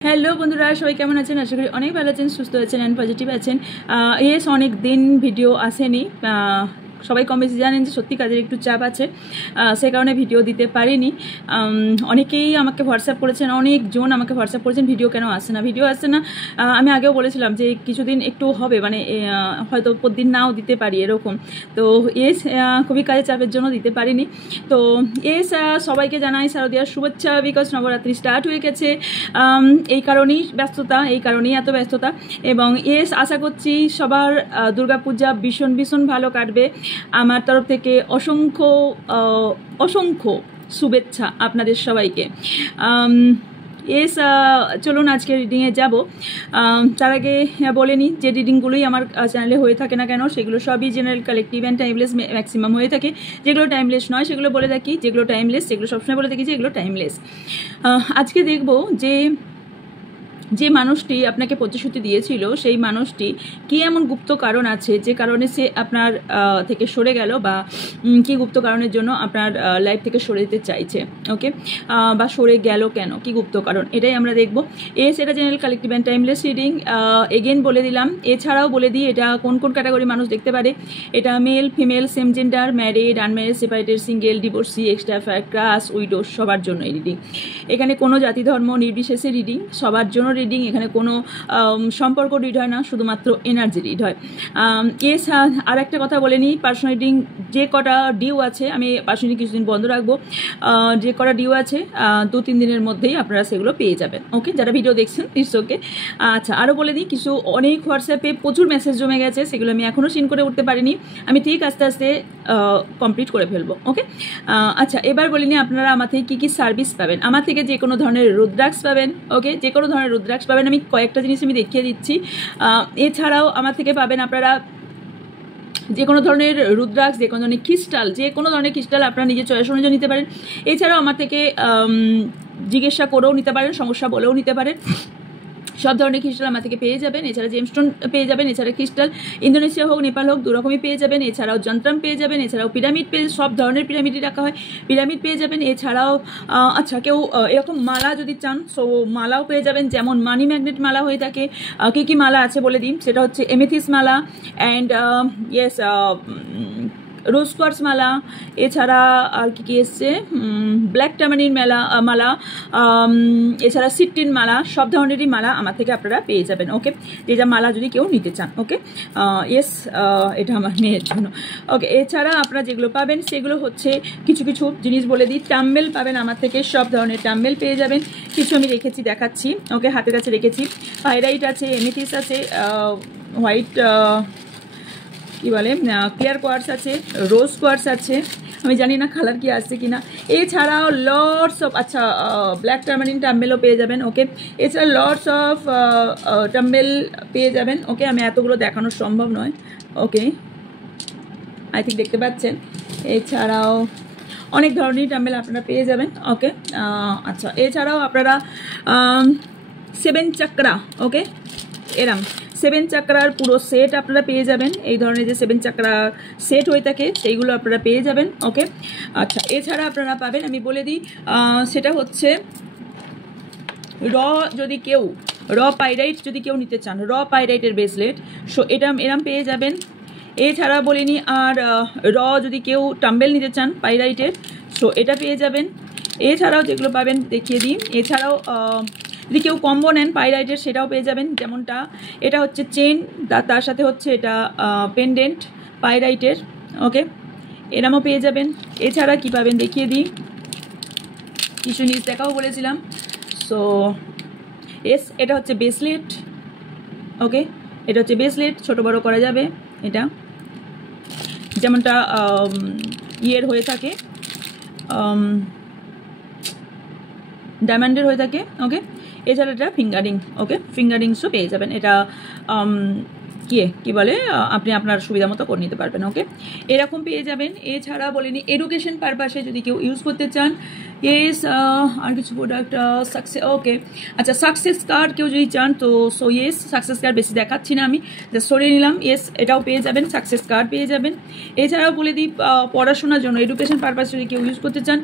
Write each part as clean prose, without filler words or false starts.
Hello বন্ধুরা, সবাই কেমন আছেন? আশা করি অনেক ভালো আছেন, সুস্থ আছেন অ্যান্ড পজিটিভ আছেন। অনেক দিন ভিডিও আসেনি। সবাই কম বেশি জানেন যে সত্যি কাজের একটু চাপ আছে, সে কারণে ভিডিও দিতে পারিনি। অনেকেই আমাকে হোয়াটসঅ্যাপ করেছেন, অনেকজন আমাকে হোয়াটসঅ্যাপ করেছেন ভিডিও কেন আসে না, ভিডিও আসছে না। আমি আগেও বলেছিলাম যে কিছুদিন একটু হবে, মানে হয়তো প্রতিদিন নাও দিতে পারি এরকম। তো খুবই কাজের চাপের জন্য দিতে পারিনি। তো সবাইকে জানাই শারদীয়ার শুভেচ্ছা, বিকজ নবরাত্রি স্টার্ট হয়ে গেছে। এই কারণেই ব্যস্ততা, এই কারণেই এত ব্যস্ততা। এবং আশা করছি সবার দুর্গাপূজা ভীষণ ভীষণ ভালো কাটবে। আমার তরফ থেকে অসংখ্য অসংখ্য শুভেচ্ছা আপনাদের সবাইকে। চলুন আজকে রিডিংয়ে যাব। তার আগে বলে নিই যে রিডিংগুলোই আমার চ্যানেলে হয়ে থাকে না কেন, সেগুলো সবই general, collective and timeless maximum হয়ে থাকে। যেগুলো টাইমলেস নয় সেগুলো বলে থাকি, যেগুলো টাইমলেস সেগুলো সবসময় বলে থাকি যে এগুলো টাইমলেস। আজকে দেখব যে মানুষটি আপনাকে প্রতিশ্রুতি দিয়েছিল, সেই মানুষটি কি এমন গুপ্ত কারণ আছে যে কারণে সে আপনার থেকে সরে গেল, বা কি গুপ্ত কারণের জন্য আপনার লাইফ থেকে সরে যেতে চাইছে, ওকে, বা সরে গেল কেন, কি গুপ্ত কারণ, এটাই আমরা দেখবো। এটা general, collective and timeless reading. Again বলে দিলাম, এছাড়াও বলে দিই এটা কোন কোন ক্যাটাগরি মানুষ দেখতে পারে। এটা male, female, same gender, married, unmarried, separated, single, divorcee, extra affair, crush, widow, সবার জন্য এই রিডিং। এখানে কোনো জাতি ধর্ম নির্বিশেষে রিডিং, সবার জন্য রিডিং। এখানে কোনো সম্পর্ক রিড হয় না, শুধুমাত্র এনার্জি রিড হয়। আর একটা কথা বলে নিই, পার্সোনাল রিডিং যে কটা ডিউ আছে, আমি পার্সোনালি কিছুদিন বন্ধ রাখবো। যে কটা ডিউ আছে 2-3 দিনের মধ্যেই আপনারা সেগুলো পেয়ে যাবেন, ওকে, যারা ভিডিও দেখছেন ইটস ওকে। আচ্ছা, আরও বলে দিই, কিছু অনেক হোয়াটসঅ্যাপে প্রচুর মেসেজ জমে গেছে, সেগুলো আমি এখনও সিন করে উঠতে পারিনি, আমি ঠিক আস্তে আস্তে কমপ্লিট করে ফেলবো, ওকে। আচ্ছা, এবার বলে নিই আপনারা আমার থেকে কী কী সার্ভিস পাবেন। আমার থেকে যে কোনো ধরনের রুদ্রাক্ষ পাবেন, ওকে, যে কোনো ধরনের রুদ্রাক্ষ পাবেন। আমি কয়েকটা জিনিস আমি দেখিয়ে দিচ্ছি। এছাড়াও আমার থেকে পাবেন আপনারা যে কোনো ধরনের রুদ্রাক্ষ, যে কোনো ধরনের ক্রিস্টাল, যে কোনো ধরনের ক্রিস্টাল আপনারা নিজের চয়েস অনুযায়ী নিতে পারেন। এছাড়াও আমার থেকে জিজ্ঞাসা করেও নিতে পারেন, সমস্যা বলেও নিতে পারেন। সব ধরনের ক্রিস্টাল আমার থেকে পেয়ে যাবেন। এছাড়া জেমস্টোন পেয়ে যাবেন, এছাড়া ক্রিস্টাল ইন্দোনেশিয়া হোক, নেপাল হোক, দুরকমই পেয়ে যাবেন। এছাড়াও যন্ত্রম পেয়ে যাবেন, এছাড়াও পিরামিড সব ধরনের পিরামিডই রাখা হয়, পিরামিড পেয়ে যাবেন। এছাড়াও আচ্ছা, কেউ এরকম মালা যদি চান, সো মালাও পেয়ে যাবেন, যেমন মানি ম্যাগনেট মালা হয়ে থাকে। কী কী মালা আছে বলে দিন, সেটা হচ্ছে এমেথিস মালা অ্যান্ড রোজ কোয়ার্টস মালা। এছাড়া আর কি এসছে, ব্ল্যাক টামারিন মালা, এছাড়া সিট্রিন মালা, সব ধরনেরই মালা আমার থেকে আপনারা পেয়ে যাবেন, ওকে, যে যা মালা যদি কেউ নিতে চান, ওকে। এটা আমার মেয়ের জন্য, ওকে। এছাড়া আপনারা যেগুলো পাবেন সেগুলো হচ্ছে কিছু কিছু জিনিস বলে দিই। টাম্বেল পাবেন আমার থেকে, সব ধরনের টাম্বেল পেয়ে যাবেন। কিছু আমি রেখেছি, দেখাচ্ছি, ওকে, হাতের কাছে রেখেছি। পাইরাইট আছে, এমেথিস আছে, হোয়াইট কি বলে ক্লিয়ার কোয়ার্টস আছে, রোজ কোয়ার্টস আছে, আমি জানি না কালার কি আসছে কিনা। এছাড়াও লর্ডস অফ, আচ্ছা, ব্ল্যাক টার্মারিন টাম্বেলও পেয়ে যাবেন, ওকে। এছাড়া লর্ডস অফ টাম্বেল পেয়ে যাবেন, ওকে। আমি এতগুলো দেখানো সম্ভব নয়, ওকে, আই থিঙ্ক দেখতে পাচ্ছেন। এছাড়াও অনেক ধরনের টাম্বেল আপনারা পেয়ে যাবেন, ওকে। আচ্ছা, এছাড়াও আপনারা 7 চাকরা, ওকে, এরম 7 চাকরার পুরো সেট আপনারা পেয়ে যাবেন। এই ধরনের যে 7 চাকরা সেট হয়ে থাকে সেইগুলো আপনারা পেয়ে যাবেন, ওকে। আচ্ছা, এছাড়া আপনারা পাবেন, আমি বলে দিই, সেটা হচ্ছে যদি কেউ পাইরাইট যদি কেউ নিতে চান, পাইরাইটের ব্রেসলেট, সো এরম পেয়ে যাবেন। এছাড়া বলিনি, আর যদি কেউ টাম্বেল নিতে চান পাইরাইটের, সো এটা পেয়ে যাবেন। এছাড়াও যেগুলো পাবেন দেখিয়ে দিই। এছাড়াও যদি কেউ কম্বো নেন পাইরাইটের, সেটাও পেয়ে যাবেন, যেমনটা এটা হচ্ছে চেন, তার সাথে হচ্ছে এটা পেন্ডেন্ট পাইরাইটের, ওকে, এরমও পেয়ে যাবেন। এছাড়া কি পাবেন দেখিয়ে দিই, কিছু জিনিস দেখাও বলেছিলাম। সো এটা হচ্ছে ব্রেসলেট, ওকে, এটা হচ্ছে ব্রেসলেট, ছোটো বড়ো করা যাবে, এটা যেমনটা ইয়ের হয়ে থাকে, ডায়মন্ডের হয়ে থাকে, ওকে। এছাড়া এটা ফিঙ্গারিং, ওকে, ফিঙ্গারিংসও পেয়ে যাবেন। এটা কি বলে আপনি আপনার সুবিধা মতো করে নিতে পারবেন। ওকে, এরকম পেয়ে যাবেন। এছাড়া বলিনি এডুকেশন পারপাসে যদি কেউ ইউজ করতে চান, ইয়েস আর কিছু প্রোডাক্ট সাকসেস, ওকে আচ্ছা সাকসেস কার্ড কেউ যদি চান তো সো ইয়েস সাকসেস কার্ড বেশি দেখাচ্ছি না, আমি জাস্ট সরিয়ে নিলাম। ইয়েস এটাও পেয়ে যাবেন, সাকসেস কার্ড পেয়ে যাবেন। এছাড়াও বলে দিই পড়াশোনার জন্য এডুকেশন পারপাস যদি কেউ ইউজ করতে চান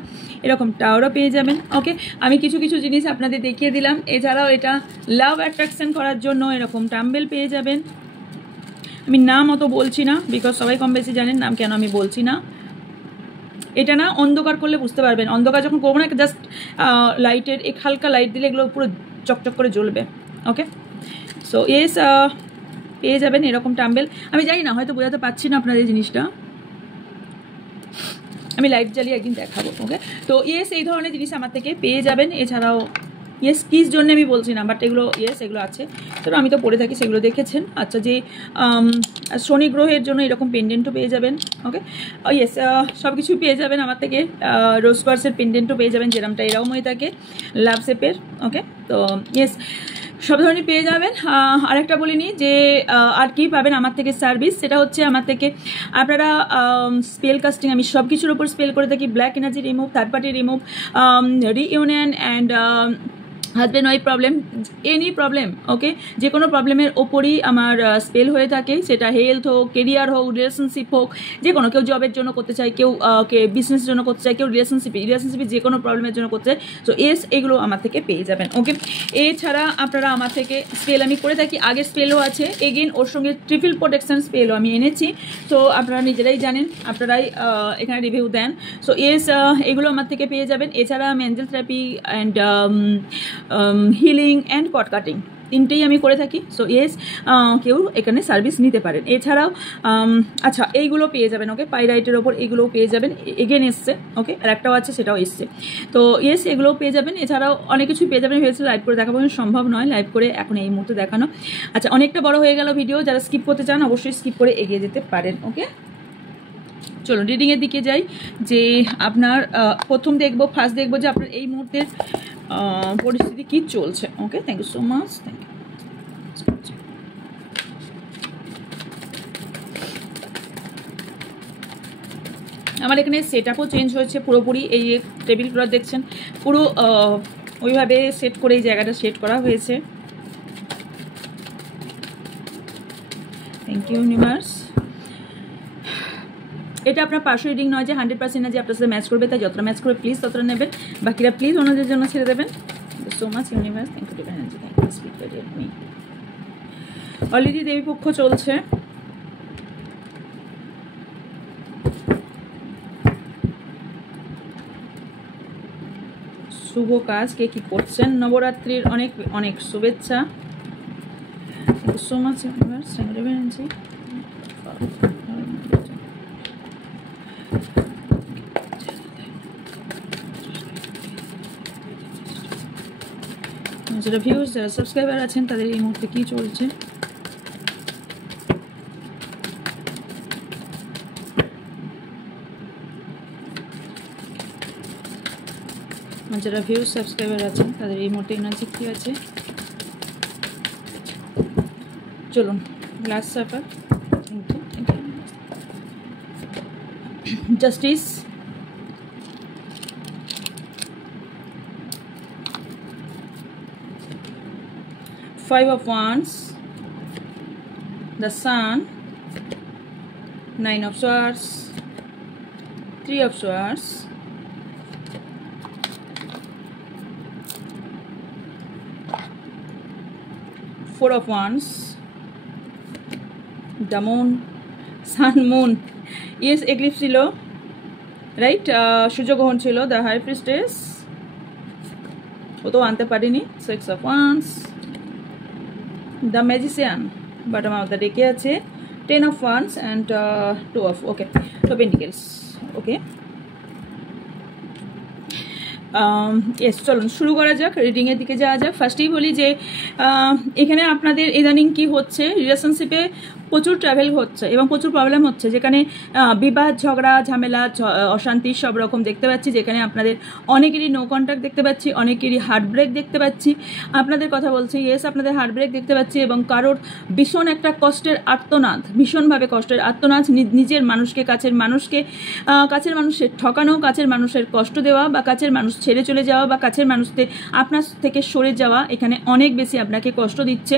এরকম টাওয়ারও পেয়ে যাবেন। ওকে, আমি কিছু কিছু জিনিস আপনাদের দেখিয়ে দিলাম। এছাড়াও এটা লাভ অ্যাট্রাকশন করার জন্য এরকম টাম্বেল পেয়ে যাবেন। আমি নাম অত বলছি না, বিকজ সবাই কম বেশি জানেন নাম কেন আমি বলছি না। এটা না অন্ধকার করলে বুঝতে পারবেন, অন্ধকার যখন করবো না জাস্ট লাইটের এক হালকা লাইট দিলে এগুলো পুরো চকচক করে জ্বলবে। ওকে, সো এস পেয়ে যাবেন এরকম টাম্বেল। আমি জানি না হয়তো বোঝাতে পারছি না আপনাদের জিনিসটা, আমি লাইট জ্বালিয়ে একদিন দেখাবো। ওকে, তো ইয়েস এই ধরনের জিনিস আমার থেকে পেয়ে যাবেন। এছাড়াও ইয়েস কিস জন্য আমি বলছি না, বাট এগুলো ইয়েস এগুলো আছে, সেটা আমি তো পরে থাকি, সেগুলো দেখেছেন। আচ্ছা, যে শনি গ্রহের জন্য এরকম পেন্ডেন্টও পেয়ে যাবেন। ওকে, ইয়েস সব কিছুই পেয়ে যাবেন আমার থেকে। রোজ কোয়ার্সের পেন্ডেন্টও পেয়ে যাবেন, যেরকমটা এরাও হয়ে থাকে লাভ শেপের। ওকে, তো ইয়েস সব ধরনের পেয়ে যাবেন। আরেকটা বলিনি যে আর কি পাবেন আমার থেকে সার্ভিস, সেটা হচ্ছে আমার থেকে আপনারা স্পেল কাস্টিং, আমি সব কিছুর ওপর স্পেল করে থাকি। Black energy remove, third party remove, reunion and husband wife problem, any problem. Okay, যে কোনো প্রবলেমের ওপরই আমার স্পেল হয়ে থাকে, সেটা হেলথ হোক, কেরিয়ার হোক, রিলেশনশিপ হোক, যে কোনো, কেউ জবের জন্য করতে চায়, কেউ বিজনেসের জন্য করতে চায়, কেউ রিলেশনশিপে যে কোনো প্রবলেমের জন্য করতে চায়। তো এগুলো আমার থেকে পেয়ে যাবেন। ওকে, এছাড়া আপনারা আমার থেকে স্পেল আমি করে থাকি, আগের স্পেলও আছে, এগেন ওর সঙ্গে ট্রিপল প্রোটেকশন স্পেলও আমি এনেছি। তো আপনারা নিজেরাই জানেন, আপনারাই এখানে রিভিউ দেন। সো এগুলো আমার থেকে পেয়ে যাবেন। এছাড়া আমি Angel therapy and healing and pot cutting তিনটেই আমি করে থাকি। সো কেউ এখানে সার্ভিস নিতে পারেন। এছাড়াও আচ্ছা এইগুলো পেয়ে যাবেন। ওকে, পাইরাইটের ওপর এগুলোও পেয়ে যাবেন, এগেন এসছে। ওকে, আর একটাও আছে সেটাও এসছে। তো এগুলোও পেয়ে যাবেন। এছাড়াও অনেক কিছু পেয়ে যাবেন। ভেবেছি লাইভ করে দেখাবো, সম্ভব নয় লাইভ করে এখন এই মুহূর্তে দেখানো। আচ্ছা, অনেকটা বড় হয়ে গেল ভিডিও, যারা স্কিপ করতে চান অবশ্যই স্কিপ করে এগিয়ে যেতে পারেন। ওকে, চলুন রিডিংয়ের দিকে যাই। যে আপনার ফার্স্ট দেখবো যে আপনার এই মুহূর্তের পরিস্থিতি কি চলছে। Okay, thank you so much, thank you. আমার এখানে সেট আপও চেঞ্জ হয়েছে পুরোপুরি। এই টেবিল ক্লথ দেখছেন, পুরো ওইভাবে সেট করে এই জায়গাটা সেট করা হয়েছে। Thank you universe. এটা আপনার পার্শ্ব রিডিং নয় যে 100% না যে আপনার সাথে ম্যাচ করবে, তাই যতটা ম্যাচ করবে প্লিজ ততটা নেবেন, বাকিরা প্লিজ অন্যদের জন্য ছেড়ে দেবেন। So much universe, thank you divine energy, thank you spirit help me. Already Debipaksha চলছে। শুভ কাজ কে কি করছেন, নবরাত্রির অনেক অনেক শুভেচ্ছা। Thank you so much universe, thank you divine energy. যারা ভিউজ, যারা সাবস্ক্রাইবার আছেন তাদের এই মুহূর্তে কি চলছে। যারা ভিউজ সাবস্ক্রাইবার আছেন তাদের এই মুহূর্তে এনার্জি কি আছে। চলুন last suffer, justice, Five of Wands, the Sun, Nine of Swords, Three of Swords, Four of Wands, the Moon, Sun, Moon. Yes, eclipse ছিল, রাইট, সূর্যগ্রহণ ছিল, the High Priestess ও তো আনতে পারিনি, Six of Wands, the Magician, bottom of the deck আছে, Ten of Wands and Two of, okay, so Pentacles. Okay, চলুন শুরু করা যাক, রিডিংয়ের দিকে যাওয়া যাক। ফার্স্টেই বলি যে এখানে আপনাদের ইদানিং কি হচ্ছে, রিলেশনশিপে প্রচুর ট্রাভেল হচ্ছে এবং প্রচুর প্রবলেম হচ্ছে, যেখানে বিবাদ, ঝগড়া, ঝামেলা, অশান্তি সব রকম দেখতে পাচ্ছি, যেখানে আপনাদের অনেকেরই নো কন্ট্যাক্ট দেখতে পাচ্ছি, অনেকেরই হার্ট ব্রেক দেখতে পাচ্ছি। আপনাদের কথা বলছি, ইয়েস আপনাদের হার্ট ব্রেক দেখতে পাচ্ছি, এবং কারোর ভীষণ একটা কষ্টের আর্তনাদ, ভীষণভাবে কষ্টের আর্তনাদ, নিজের মানুষকে, কাছের মানুষের ঠকানো, কাছের মানুষের কষ্ট দেওয়া, বা কাছের মানুষ ছেড়ে চলে যাওয়া, বা কাছের মানুষদের আপনার থেকে সরে যাওয়া এখানে অনেক বেশি আপনাকে কষ্ট দিচ্ছে।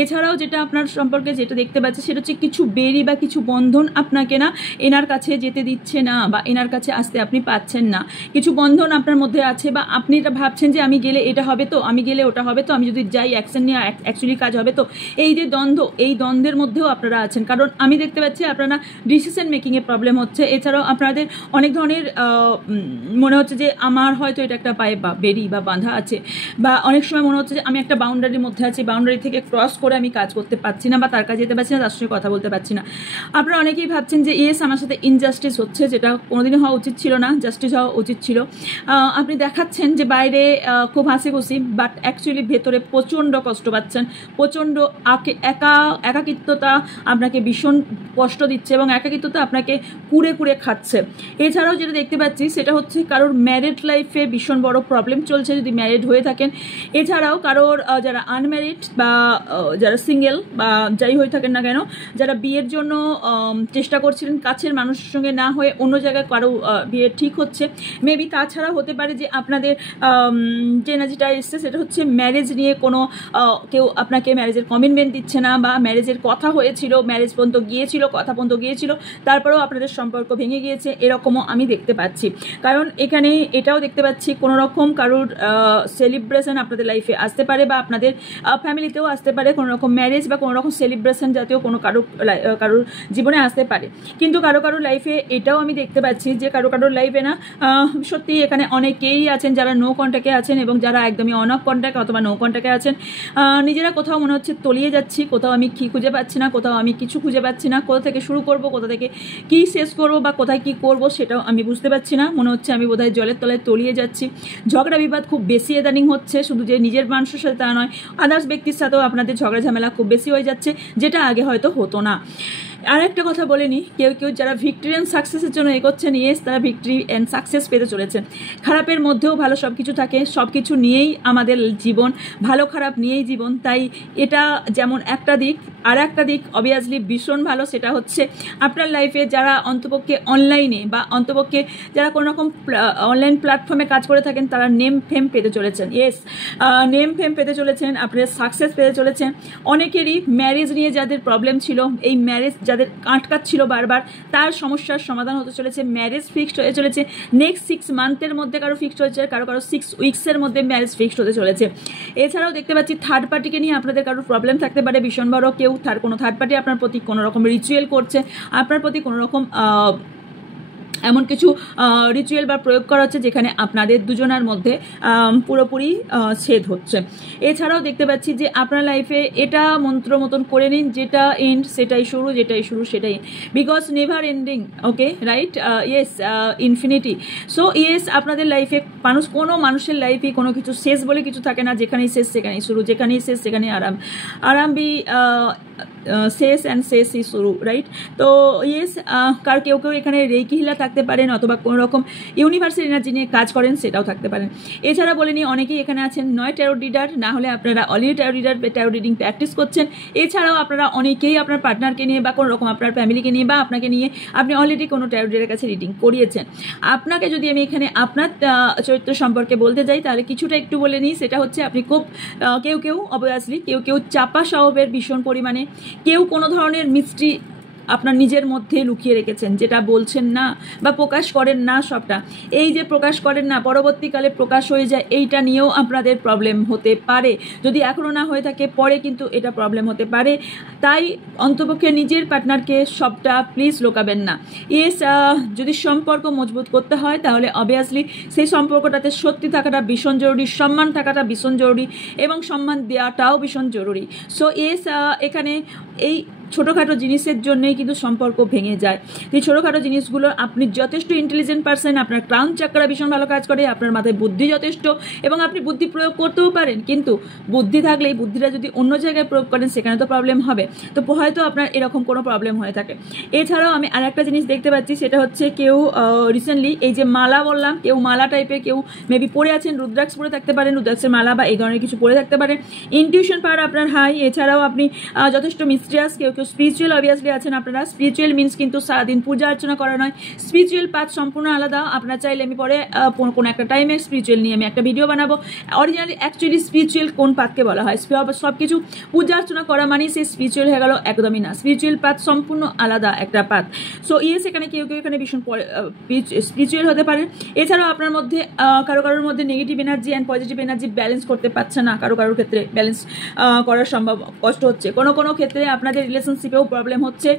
এছাড়াও যেটা আপনার সম্পর্কে যেটা দেখতে পাচ্ছি সেটা হচ্ছে কিছু বেরি বা কিছু বন্ধন আপনাকে না এনার কাছে যেতে দিচ্ছে না, বা এনার কাছে আসতে আপনি পাচ্ছেন না। কিছু বন্ধন আপনার মধ্যে আছে, বা আপনি এটা ভাবছেন যে আমি গেলে এটা হবে তো, আমি গেলে ওটা হবে তো, আমি যদি যাই অ্যাকশন নিয়ে অ্যাকচুয়ালি কাজ হবে তো। এই যে দ্বন্দ্ব, এই দ্বন্দ্বের মধ্যেও আপনারা আছেন, কারণ আমি দেখতে পাচ্ছি আপনারা ডিসিশন মেকিংয়ে প্রবলেম হচ্ছে। এছাড়াও আপনাদের অনেক ধরনের মনে হচ্ছে যে আমার হয়তো এটা একটা পায়ে বা বেরি বা বাঁধা আছে, বা অনেক সময় মনে হচ্ছে যে আমি একটা বাউন্ডারির মধ্যে আছি, বাউন্ডারি থেকে ক্রস করে আমি কাজ করতে পারছি না, বা তার কাছে যেতে পারছি না, তার সঙ্গে কথা বলতে পারছি না। আপনারা অনেকেই ভাবছেন যে ইয়েস আমার সাথে ইনজাস্টিস হচ্ছে, যেটা কোনোদিনই হওয়া উচিত ছিল না, জাস্টিস হওয়া উচিত ছিল। আপনি দেখাচ্ছেন যে বাইরে খুব হাসি খুশি, বাট অ্যাকচুয়ালি ভেতরে প্রচণ্ড কষ্ট পাচ্ছেন, প্রচণ্ড একাকিত্বতা আপনাকে ভীষণ কষ্ট দিচ্ছে, এবং একাকিত্বতা আপনাকে কুড়ে কুড়ে খাচ্ছে। এছাড়াও যেটা দেখতে পাচ্ছি সেটা হচ্ছে কারোর ম্যারিড লাইফে ভীষণ বড় প্রবলেম চলছে, যদি ম্যারিড হয়ে থাকেন। এছাড়াও কারোর যারা আনম্যারিড বা যারা সিঙ্গেল বা যাই হয়ে থাকেন না কেন, যারা বিয়ের জন্য চেষ্টা করছিলেন, কাছের মানুষের সঙ্গে না হয়ে অন্য জায়গায় কারো বিয়ে ঠিক হচ্ছে মেবি। তাছাড়া হতে পারে যে আপনাদের যে এনার্জিটা এসছে সেটা হচ্ছে ম্যারেজ নিয়ে কোনো কেউ আপনাকে ম্যারেজের কমিটমেন্ট দিচ্ছে না, বা ম্যারেজের কথা হয়েছিল, ম্যারেজ পর্যন্ত গিয়েছিল, কথা পর্যন্ত গিয়েছিল, তারপরেও আপনাদের সম্পর্ক ভেঙে গিয়েছে, এরকমও আমি দেখতে পাচ্ছি। কারণ এখানে এটাও দেখতে পাচ্ছি কোনো রকম কারোর সেলিব্রেশন আপনাদের লাইফে আসতে পারে, বা আপনাদের ফ্যামিলিতেও আসতে পারে, কোনো রকম ম্যারেজ বা কোনো রকম সেলিব্রেশন জাতীয় কোনো কারোর জীবনে আসতে পারে। কিন্তু কারোর লাইফে এটাও আমি দেখতে পাচ্ছি যে কারোর লাইফে না সত্যি এখানে অনেকেই আছেন যারা নো কন্ট্যাক্টে আছেন, এবং যারা একদমই অন অফ কন্ট্যাক্ট অথবা নো কন্ট্যাক্টে আছেন। নিজেরা কোথাও মনে হচ্ছে তলিয়ে যাচ্ছি, কোথাও আমি কি খুঁজে পাচ্ছি না, কোথাও আমি কিছু খুঁজে পাচ্ছি না, কোথা থেকে শুরু করব, কোথা থেকে কি শেষ করব, বা কোথায় কি করব সেটাও আমি বুঝতে পারছি না। মনে হচ্ছে আমি বোধহয় জলের তলায় তলিয়ে যাচ্ছি। ঝগড়া বিবাদ খুব বেশি ইদানিং হচ্ছে, শুধু যে নিজের মানুষের সাথে তা নয়, আদার্স ব্যক্তির সাথেও আপনাদের ঝগড়া ঝামেলা খুব বেশি হয়ে যাচ্ছে, যেটা আগে হয়তো হতো না। আর একটা কথা বলে নিই, কেউ যারা ভিক্টরি অ্যান্ড সাকসেসের জন্য এগোচ্ছেন, ইয়েস তারা ভিক্টরি অ্যান্ড সাকসেস পেতে চলেছেন। খারাপের মধ্যেও ভালো সব কিছু থাকে, সব কিছু নিয়েই আমাদের জীবন, ভালো খারাপ নিয়েই জীবন। তাই এটা যেমন একটা দিক, আর একটা দিক অবভিয়াসলি ভীষণ ভালো, সেটা হচ্ছে আপনার লাইফে যারা অন্তপক্ষে অনলাইনে বা অন্তপক্ষে যারা কোনো রকম অনলাইন প্ল্যাটফর্মে কাজ করে থাকেন, তারা নেম ফেম পেতে চলেছেন। ইয়েস নেম ফেম পেতে চলেছেন, আপনার সাকসেস পেতে চলেছেন। অনেকেরই ম্যারেজ নিয়ে যাদের প্রবলেম ছিল, এই ম্যারেজ যাদের আটকাচ্ছিল বারবার, তার সমস্যার সমাধান হতে চলেছে। ম্যারেজ ফিক্সড হয়ে চলেছে নেক্সট 6 মান্থের মধ্যে, কারো ফিক্সড হয়েছে, কারো 6 উইক্সের মধ্যে ম্যারেজ ফিক্সড হতে চলেছে। এছাড়াও দেখতে পাচ্ছি থার্ড পার্টিকে নিয়ে আপনাদের কারোর প্রবলেম থাকতে পারে ভীষণ বড়। কেউ কোনো থার্ড পার্টি আপনার প্রতি কোনো রকম রিচুয়াল করছে, আপনার প্রতি কোনো রকম এমন কিছু রিচুয়াল বা প্রয়োগ করা হচ্ছে যেখানে আপনাদের দুজনের মধ্যে পুরোপুরি ছেদ হচ্ছে। এছাড়াও দেখতে পাচ্ছি যে আপনার লাইফে এটা মন্ত্র মতন করে নিন, যেটা এন্ড সেটাই শুরু, যেটাই শুরু সেটাই, because never ending. Okay right, yes infinity. So yes আপনাদের লাইফে কোনো মানুষের লাইফে কোনো কিছু শেষ বলে কিছু থাকে না, যেখানেই শেষ সেখানেই শুরু, যেখানেই শেষ সেখানেই আরাম বি শেষ অ্যান্ড শেষই শুরু, রাইট। তো ইয়েস কেউ এখানে রেকি হিলা থাকতে পারেন, অথবা কোনো রকম ইউনিভার্সাল এনার্জি নিয়ে কাজ করেন, সেটাও থাকতে পারেন। এছাড়া বলে নিই, অনেকেই এখানে আছেন নয় ট্যারো রিডার, না হলে আপনারা অলরেডি ট্যারো রিডিং প্র্যাকটিস করছেন। এছাড়াও আপনারা অনেকেই আপনার পার্টনারকে নিয়ে বা কোনো রকম আপনার ফ্যামিলিকে নিয়ে বা আপনাকে নিয়ে আপনি অলরেডি কোনো ট্যারো রিডারের কাছে রিডিং করিয়েছেন। আপনাকে যদি আমি এখানে আপনার চরিত্র সম্পর্কে বলতে যাই, তাহলে কিছুটা একটু বলে নিই। সেটা হচ্ছে আপনি খুব কেউ অবভিয়াসলি কেউ চাপা স্বভাবের ভীষণ পরিমাণে, কেউ কোনো ধরনের মিস্ট্রি আপনার নিজের মধ্যে লুকিয়ে রেখেছেন, যেটা বলছেন না বা প্রকাশ করেন না সবটা। এই যে প্রকাশ করেন না, পরবর্তীকালে প্রকাশ হয়ে যায়, এইটা নিয়েও আপনাদের প্রবলেম হতে পারে। যদি এখনও না হয়ে থাকে, পরে কিন্তু এটা প্রবলেম হতে পারে। তাই অন্তপক্ষে নিজের পার্টনারকে সবটা প্লিজ লোকাবেন না। ইয়েস যদি সম্পর্ক মজবুত করতে হয়, তাহলে অবভিয়াসলি সেই সম্পর্কটাতে সত্যি থাকাটা ভীষণ জরুরি, সম্মান থাকাটা ভীষণ জরুরি, এবং সম্মান দেওয়াটাও ভীষণ জরুরি। সো ইয়েস এখানে এই ছোটোখাটো জিনিসের জন্যই কিন্তু সম্পর্ক ভেঙে যায়। এই ছোটোখাটো জিনিসগুলো আপনি যথেষ্ট ইন্টেলিজেন্ট পারসন, আপনার ক্রাউন চাকরা ভীষণ ভালো কাজ করে, আপনার মাথায় বুদ্ধি যথেষ্ট এবং আপনি বুদ্ধি প্রয়োগ করতেও পারেন, কিন্তু বুদ্ধি থাকলে এই বুদ্ধিটা যদি অন্য জায়গায় প্রয়োগ করেন সেখানে তো প্রবলেম হবে। তো হয়তো আপনার এরকম কোনো প্রবলেম হয়ে থাকে। এছাড়াও আমি আর একটা জিনিস দেখতে পাচ্ছি, সেটা হচ্ছে কেউ রিসেন্টলি এই যে মালা বললাম, কেউ মালা টাইপের কেউ মেবি পরে আছেন, রুদ্রাক্ষ পরে থাকতে পারেন, রুদ্রাক্ষের মালা বা এই ধরনের কিছু পরে থাকতে পারেন। ইনটিউশন পাওয়ার আপনার হাই। এছাড়াও আপনি যথেষ্ট মিস্ট্রিয়াস, কেউ স্পিরিচুয়াল অবভিয়াসলি আছেন আপনারা। স্পিরিচুয়াল মিনস কিন্তু সারাদিন পূজা অর্চনা করা নয়, স্পিরিচুয়াল পাথ সম্পূর্ণ আলাদা। আপনার চাইলে আমি পরে কোনো একটা টাইমে স্পিরিচুয়াল নিয়ে আমি একটা ভিডিও বানাবো। অরিজিনালি অ্যাকচুয়ালি স্পিরিচুয়াল কোন পাথকে বলা হয়? সব কিছু পূজা অর্চনা করা মানে সে স্পিরিচুয়াল হয়ে গেল? একদমই না। স্পিরিচুয়াল পাথ সম্পূর্ণ আলাদা একটা পাথ। সো এখানে কেউ এখানে ভীষণ স্পিরিচুয়াল হতে পারে। এছাড়াও আপনার মধ্যে কারোর মধ্যে negative energy and positive energy balance করতে পারছে না, কারোর ক্ষেত্রে ব্যালেন্স করার সম্ভব কষ্ট হচ্ছে। কোনো ক্ষেত্রে আপনাদের রিলেশনশিপেও প্রবলেম হচ্ছে,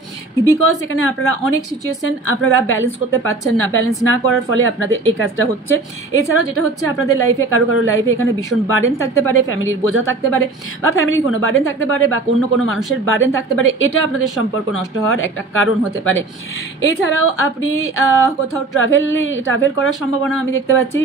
বিকজ এখানে আপনারা অনেক সিচুয়েশন আপনারা ব্যালেন্স করতে পারছেন না, ব্যালেন্স না করার ফলে আপনাদের এই কাজটা হচ্ছে। এছাড়াও যেটা হচ্ছে আপনাদের লাইফে কারো লাইফে এখানে ভীষণ বার্ডেন থাকতে পারে, ফ্যামিলির বোঝা থাকতে পারে, বা ফ্যামিলির কোনো বার্ডেন থাকতে পারে, বা কোনো মানুষের বার্ডেন থাকতে পারে। এটা আপনাদের সম্পর্ক নষ্ট হওয়ার একটা কারণ হতে পারে। এছাড়াও আপনি কোথাও ট্রাভেল করার সম্ভাবনা আমি দেখতে পাচ্ছি।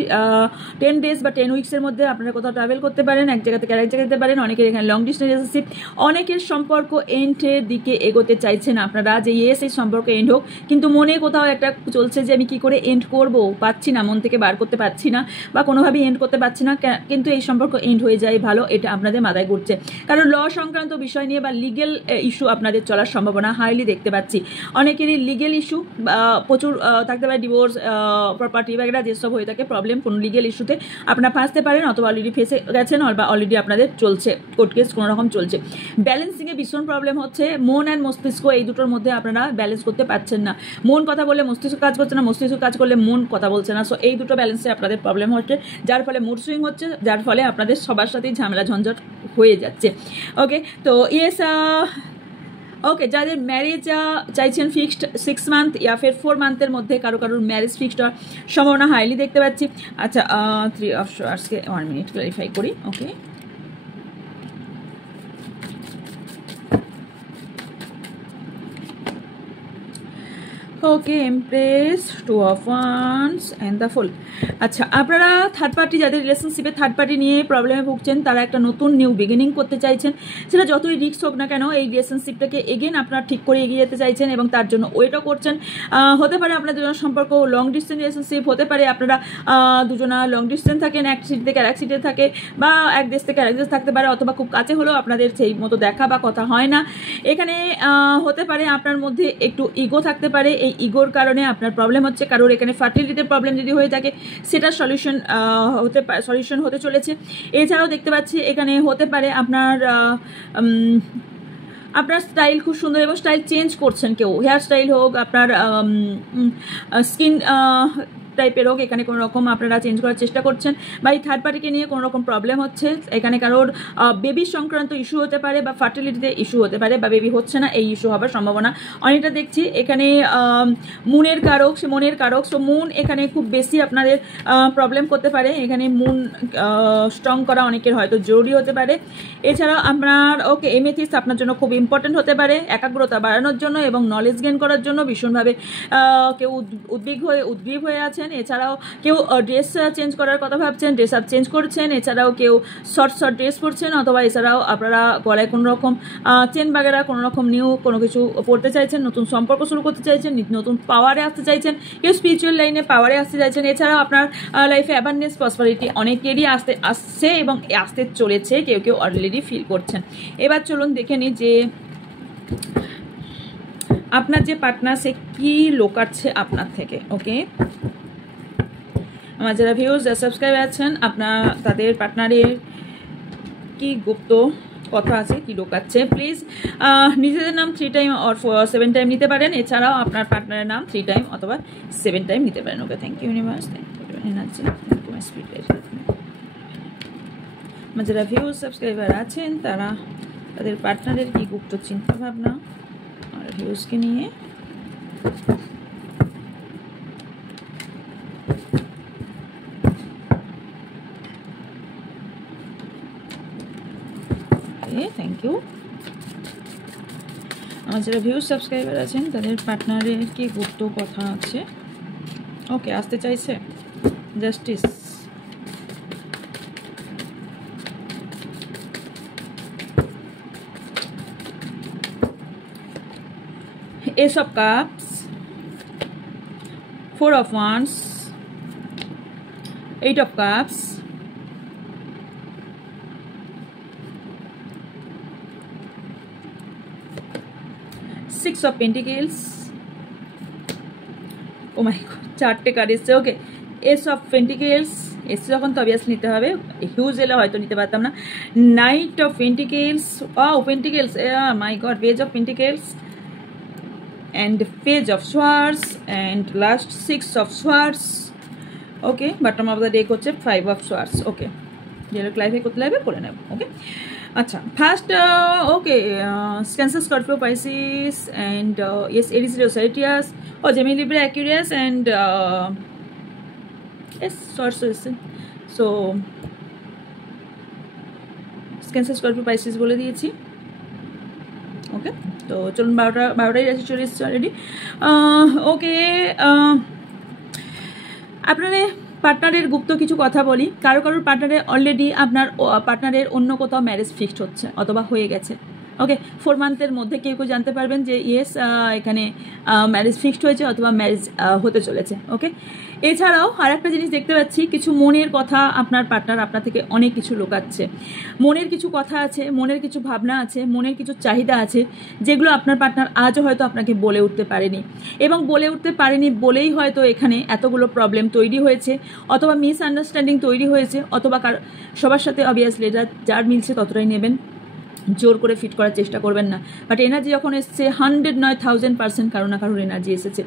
10 days বা 10 উইক্সের মধ্যে আপনারা কোথাও ট্রাভেল করতে পারেন, এক জায়গা থেকে আরেক জায়গায় যেতে পারেন। অনেকের এখানে লং ডিস্টেন্স রিলেশনশিপ, অনেকের সম্পর্ক এন্ডের দিকে এগোতে চাইছেন আপনারা, যে এই সম্পর্ক এন্ড হোক, কিন্তু মনে কোথাও একটা চলছে যে আমি কি করে এন্ড করব, পাচ্ছি না, মন থেকে বার করতে পারছি না, বা কোনোভাবেই এন্ড করতে পারছি না, কিন্তু এই সম্পর্ক এন্ড হয়ে যায় ভালো, এটা আপনাদের মাথায় ঘুরছে। কারণ ল সংক্রান্ত বিষয় নিয়ে বা লিগেল ইস্যু আপনাদের চলার সম্ভাবনা হাইলি দেখতে পাচ্ছি। অনেকেরই লিগেল ইস্যু প্রচুর থাকতে পারে, ডিভোর্স, প্রপার্টি বাগেরা যেসব হয়ে থাকে প্রবলেম, কোনো লিগেল ইস্যুতে আপনারা ফাঁসতে পারেন, অথবা অলরেডি ফেসে গেছেন, বা অলরেডি আপনাদের চলছে কোর্ট কেস কোনো রকম চলছে। ব্যালেন্সিংয়ে ভীষণ প্রবলেম হচ্ছে। মন অ্যান্ড মস্তিষ্ক এই দুটোর মধ্যে আপনারা ব্যালেন্স করতে পারছেন না। মন কথা বলে মস্তিষ্ক কাজ করছে না, মস্তিষ্ক কাজ করলে মন কথা বলছে না। সো এই দুটো ব্যালেন্সে আপনাদের প্রবলেম হচ্ছে, যার ফলে মুড সুইং হচ্ছে, যার ফলে আপনাদের সবার সাথেই ঝামেলা ঝঞ্ঝট হয়ে যাচ্ছে। ওকে, তো ওকে, যাদের ম্যারেজ চাইছেন ফিক্সড 6 month ইয়া ফের 4 monthের মধ্যে কারোর ম্যারেজ ফিক্সড হওয়ার সম্ভাবনা হাইলি দেখতে পাচ্ছি। আচ্ছা, 3 of Swordsকে 1 minute ক্লারিফাই করি। ওকে, ওকে, empress, 2 of Wands and the Fool। আচ্ছা, আপনারা থার্ড পার্টি, যাদের রিলেশনশিপে থার্ড পার্টি নিয়ে প্রবলেমে ভুগছেন, তারা একটা নতুন নিউ বিগিনিং করতে চাইছেন। সেটা যতই রিস্ক হোক না কেন, এই রিলেশনশিপটাকে এগেন আপনারা ঠিক করে এগিয়ে যেতে চাইছেন এবং তার জন্য ওয়েটও করছেন। হতে পারে আপনাদের দুজনের সম্পর্ক লং ডিস্টেন্স রিলেশনশিপ, হতে পারে আপনারা দুজনা লং ডিস্টেন্স থাকেন, এক সিটি থেকে আরেক সিটে থাকে, বা এক দেশ থেকে আরেক দেশ থাকতে পারে, অথবা খুব কাছে হলেও আপনাদের সেই মতো দেখা বা কথা হয় না। এখানে হতে পারে আপনার মধ্যে একটু ইগো থাকতে পারে, এই ইগোর কারণে আপনার প্রবলেম হচ্ছে। কারোর এখানে ফার্টিলিটির প্রবলেম যদি হয়ে থাকে, সেটা সলিউশন হতে চলেছে। এছাড়াও দেখতে পাচ্ছি এখানে হতে পারে আপনার স্টাইল খুব সুন্দর এবং স্টাইল চেঞ্জ করছেন, কেউ হেয়ার স্টাইল হোক, আপনার স্কিন টাইপের হোক, এখানে কোনো রকম আপনারা চেঞ্জ করার চেষ্টা করছেন, বা এই থার্ড পার্টিকে নিয়ে কোনো রকম প্রবলেম হচ্ছে। এখানে কারোর বেবি সংক্রান্ত ইস্যু হতে পারে, বা ফার্টিলিটিতে ইস্যু হতে পারে, বা বেবি হচ্ছে না, এই ইস্যু হওয়ার সম্ভাবনা অনেকটা দেখছি। এখানে মনের কারক, সো মুন এখানে খুব বেশি আপনাদের প্রবলেম করতে পারে। এখানে মুন স্ট্রং করা অনেকের হয়তো জরুরি হতে পারে। এছাড়াও আপনার এমেথিস্ট আপনার জন্য খুব ইম্পর্টেন্ট হতে পারে, একাগ্রতা বাড়ানোর জন্য এবং নলেজ গেইন করার জন্য ভীষণভাবে কেউ উদ্গ্রীব হয়ে আছেন। এছাড়াও কেউ ড্রেস চেঞ্জ করার কথা ভাবছেন, ড্রেস আপ চেঞ্জ করছেন। এছাড়াও কেউ শর্ট ড্রেস পরছেন, অথবা এছাড়াও আপনারা গলায় কোনো রকম চেন বাগেরা কোনো রকম নিউ কোনো কিছু পড়তে চাইছেন, নতুন সম্পর্ক শুরু করতে চাইছেন, নতুন পাওয়ারে আসতে চাইছেন, কেউ স্পিরিচুয়াল লাইনে পাওয়ারে আসতে চাইছেন। এছাড়াও আপনার লাইফে অ্যাবান্ডেন্স প্রসপারিটি অনেকেরই আসছে এবং আসতে চলেছে, কেউ অলরেডি ফিল করছেন। এবার চলুন দেখে নিই যে আপনার যে পার্টনার সে কি লোকাচ্ছে আপনার থেকে। ওকে, আমার যারা ভিউজ সাবস্ক্রাইব আছেন, তাদের পার্টনারের কি গুপ্ত কথা আছে, কি লোকাচ্ছে, প্লিজ নিজেদের নাম 3 টাইম অর 7 টাইম নিতে পারেন। এছাড়াও আপনার পার্টনারের নাম 3 টাইম অথবা 7 টাইম নিতে পারেন। Okay, thank you universe, thank you energy, thank you my spirit. আমার যারা ভিউজ সাবস্ক্রাইবার আছেন, তাদের পার্টনারের কি গুপ্ত চিন্তা ভাবনা আর ভিউজকে নিয়ে। Thank you. আমার যারা ভিউজ সাবস্ক্রাইবার আছেন তাদের পার্টনারের কি গুপ্ত কথা আছে? ওকে, আসতে চাইছে justice. Ace of Cups, Four of Wands, Eight of Cups, Six of Pentacles, oh my god, চারটে কার্ড এসছে। ওকে, এস অফ পেন্টিকেলস এসছে যখন তো অবভিয়াসলি নিতে হবে, হিউজ এলে হয়তো নিতে পারতাম না। Night of pentacles, pentacles, my god, page of pentacles and the page of swords and last six of swords. Okay, bottom of the deck হচ্ছে five of swords. Okay, যেটা ক্লারিফাই করতে লাগবে করে নেব। ওকে, আচ্ছা, first okay, Cancer, Scorpio, Pisces and yes, Aries, Leo, Sagittarius, Gemini, Libra, Aquarius and yes, swords. So Cancer, Scorpio, Pisces বলে দিয়েছি। ওকে, তো চলুন 12টাই রাশি চলে এসেছে অলরেডি। ওকে, আপনাদের পার্টনারের গুপ্ত কিছু কথা বলি। কারোর পার্টনারের অলরেডি আপনার পার্টনারের অন্য কোথাও ম্যারেজ ফিক্সড হচ্ছে অথবা হয়ে গেছে। ওকে, 4 মান্থের মধ্যে কেউ জানতে পারবেন যে ইয়েস এখানে ম্যারেজ ফিক্সড হয়েছে অথবা ম্যারেজ হতে চলেছে। ওকে, এছাড়াও আর একটা জিনিস দেখতে পাচ্ছি, কিছু মনের কথা আপনার পার্টনার আপনার থেকে অনেক কিছু লুকাচ্ছে। মনের কিছু কথা আছে, মনের কিছু ভাবনা আছে, মনের কিছু চাহিদা আছে, যেগুলো আপনার পার্টনার আজও হয়তো আপনাকে বলে উঠতে পারেনি, এবং বলে উঠতে পারেনি বলেই হয়তো এখানে এতগুলো প্রবলেম তৈরি হয়েছে, অথবা মিসআন্ডারস্ট্যান্ডিং তৈরি হয়েছে, অথবা সবার সাথে অবভিয়াসলি যার মিলছে ততটাই নেবেন, জোর করে ফিট করার চেষ্টা করবেন না। বাট এনার্জি যখন এসছে 100 নয় 1000% কারো না কারোর এনার্জি এসেছে।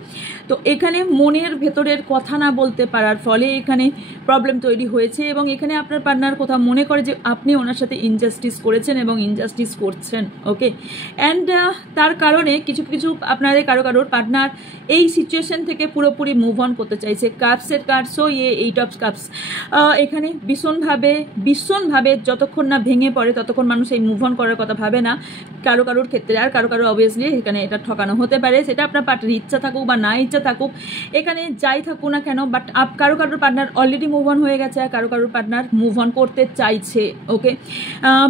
তো এখানে মনের ভেতরের কথা না বলতে পারার ফলে এখানে প্রবলেম তৈরি হয়েছে, এবং এখানে আপনার পার্টনার কোথাও মনে করে যে আপনি ওনার সাথে ইনজাস্টিস করেছেন এবং ইনজাস্টিস করছেন। ওকে, অ্যান্ড তার কারণে কিছু আপনাদের কারোর পার্টনার এই সিচুয়েশন থেকে পুরোপুরি মুভ অন করতে চাইছে। কাপসের card, so eight of cups, এখানে ভীষণভাবে যতক্ষণ না ভেঙে পড়ে ততক্ষণ মানুষ এই মুভ অন করার কথা ভাবে না কারোর ক্ষেত্রে। আর কারো অবভিয়াসলি এখানে এটা ঠকানো হতে পারে, সেটা আপনার পার্টনার ইচ্ছা থাকুক বা না ইচ্ছা থাকুক, এখানে যাই থাকুক না কেন, বাট কারোর পার্টনার অলরেডি মুভ অন হয়ে গেছে আর কারোর পার্টনার মুভ অন করতে চাইছে। ওকে,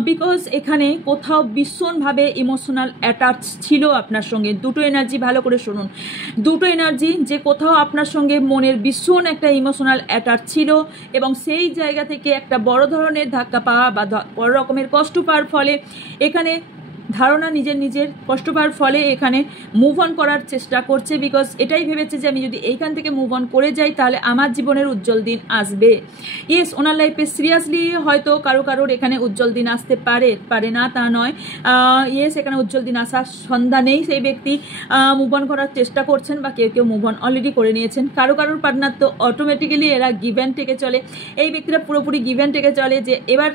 বিকজ এখানে কোথাও ভীষণভাবে ইমোশনাল অ্যাটাচ ছিল আপনার সঙ্গে। দুটো এনার্জি ভালো করে শুনুন, দুটো এনার্জি যে কোথাও আপনার সঙ্গে মনের ভীষণ একটা ইমোশনাল অ্যাটাচ ছিল, এবং সেই জায়গা থেকে একটা বড় ধরনের ধাক্কা পাওয়া বা বড় রকমের কষ্ট পাওয়ার ফলে এখানে ধারণা নিজের কষ্ট পাওয়ার ফলে এখানে মুভ অন করার চেষ্টা করছে, বিকজ এটাই ভেবেছে যে আমি যদি এইখান থেকে মুভ অন করে যাই তাহলে আমার জীবনের উজ্জ্বল দিন আসবে। ইয়েস, ওনার লাইফে সিরিয়াসলি হয়তো কারোর এখানে উজ্জ্বল দিন আসতে পারে না তা নয়। ইয়েস, এখানে উজ্জ্বল দিন আসার সন্ধানেই সেই ব্যক্তি মুভ অন করার চেষ্টা করছেন, বা কেউ মুভ অন অলরেডি করে নিয়েছেন। কারোর পার্টনার তো অটোমেটিক্যালি এরা গিভ অ্যান্ড টেকে চলে, এই ব্যক্তিরা পুরোপুরি গিভ অ্যান্ড টেকে চলে, যে এবার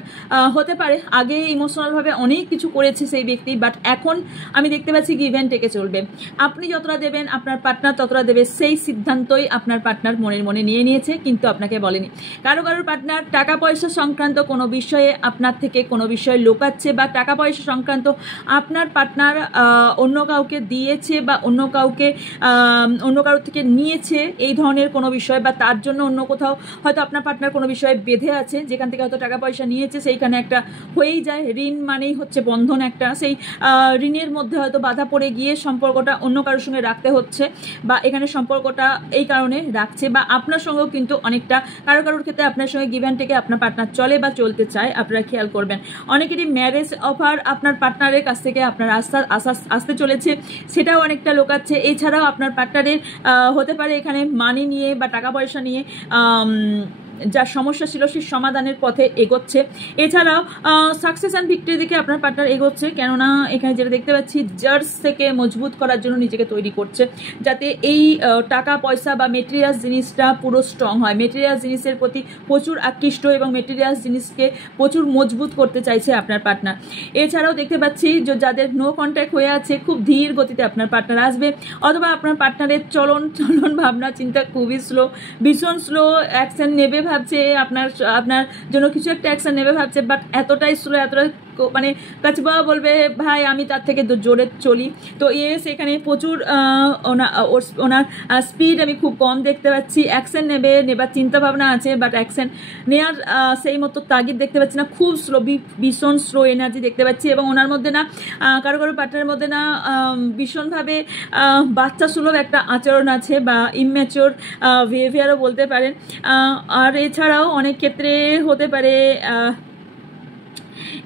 হতে পারে আগে ইমোশনালভাবে অনেক কিছু করেছে সেই ব্যক্তি, বাট এখন আমি দেখতে পাচ্ছি গিভ অ্যান্ড টেকে চলবে। আপনি যতটা দেবেন আপনার পার্টনার ততটা দেবে, সেই সিদ্ধান্তই আপনার পার্টনার মনে নিয়ে নিয়েছে, কিন্তু আপনাকে বলেনি। কারোর পার্টনার টাকা পয়সা সংক্রান্ত কোনো বিষয়ে আপনার থেকে কোনো বিষয় লুকাচ্ছে, বা টাকা পয়সা সংক্রান্ত আপনার পার্টনার অন্য কাউকে দিয়েছে বা অন্য কারোর থেকে নিয়েছে এই ধরনের কোনো বিষয়, বা তার জন্য অন্য কোথাও হয়তো আপনার পার্টনার কোনো বিষয়ে বেঁধে আছে, যেখান থেকে হয়তো টাকা পয়সা নিয়েছে সেইখানে একটা হয়েই যায়। ঋণ মানেই হচ্ছে বন্ধন একটা, সেই ঋণের মধ্যে হয়তো বাধা পড়ে গিয়ে সম্পর্কটা অন্য কারোর সঙ্গে রাখতে হচ্ছে, বা এখানে সম্পর্কটা এই কারণে রাখছে, বা আপনার সঙ্গেও কিন্তু অনেকটা কারোর ক্ষেত্রে আপনার সঙ্গে গিভ অ্যান্ড টেকে আপনার পার্টনার চলে বা চলতে চায়। আপনারা খেয়াল করবেন, অনেকেরই ম্যারেজ অফার আপনার পার্টনারের কাছ থেকে আপনার আসতে চলেছে, সেটাও অনেকটা লোকাচ্ছে। এছাড়াও আপনার পার্টনারের হতে পারে এখানে মানি নিয়ে বা টাকা পয়সা নিয়ে যা সমস্যা ছিল সেই সমাধানের পথে এগোচ্ছে। এছাড়াও সাকসেস অ্যান্ড ভিক্টরির দিকে আপনার পার্টনার এগোচ্ছে, কেননা এখানে যেটা দেখতে পাচ্ছি জার্জ থেকে মজবুত করার জন্য নিজেকে তৈরি করছে, যাতে এই টাকা পয়সা বা মেটেরিয়ালস জিনিসটা পুরো স্ট্রং হয়। মেটেরিয়ালস জিনিসের প্রতি প্রচুর আকৃষ্ট এবং মেটেরিয়ালস জিনিসকে প্রচুর মজবুত করতে চাইছে আপনার পার্টনার। এছাড়াও দেখতে পাচ্ছি যে যাদের নো কন্ট্যাক্ট হয়ে আছে খুব ধীর গতিতে আপনার পার্টনার আসবে, অথবা আপনার পার্টনারের চলন ভাবনা চিন্তা খুবই স্লো, ভীষণ স্লো, অ্যাকশন নেবে ভাবছে, আপনার জন্য কিছু একটা অ্যাকশন নেবে ভাবছে, বাট এতটাই স্লো, এতটাই মানে কাচবা বলবে ভাই আমি তার থেকে জোরে চলি। তো ইয়েস এখানে প্রচুর ওনার স্পিড আমি খুব কম দেখতে পাচ্ছি। অ্যাকশন নেবার চিন্তা ভাবনা আছে, বাট অ্যাকশন নেওয়ার সেই মতো তাগিদ দেখতে পাচ্ছি না, খুব স্লো, ভীষণ স্লো এনার্জি দেখতে পাচ্ছি। এবং ওনার মধ্যে না কারো কারো পার্টনারের মধ্যে না ভীষণভাবে বাচ্চা সুলভ একটা আচরণ আছে বা ইম্যাচিওর বিহেভিয়ারও বলতে পারেন। আর এছাড়াও অনেক ক্ষেত্রে হতে পারে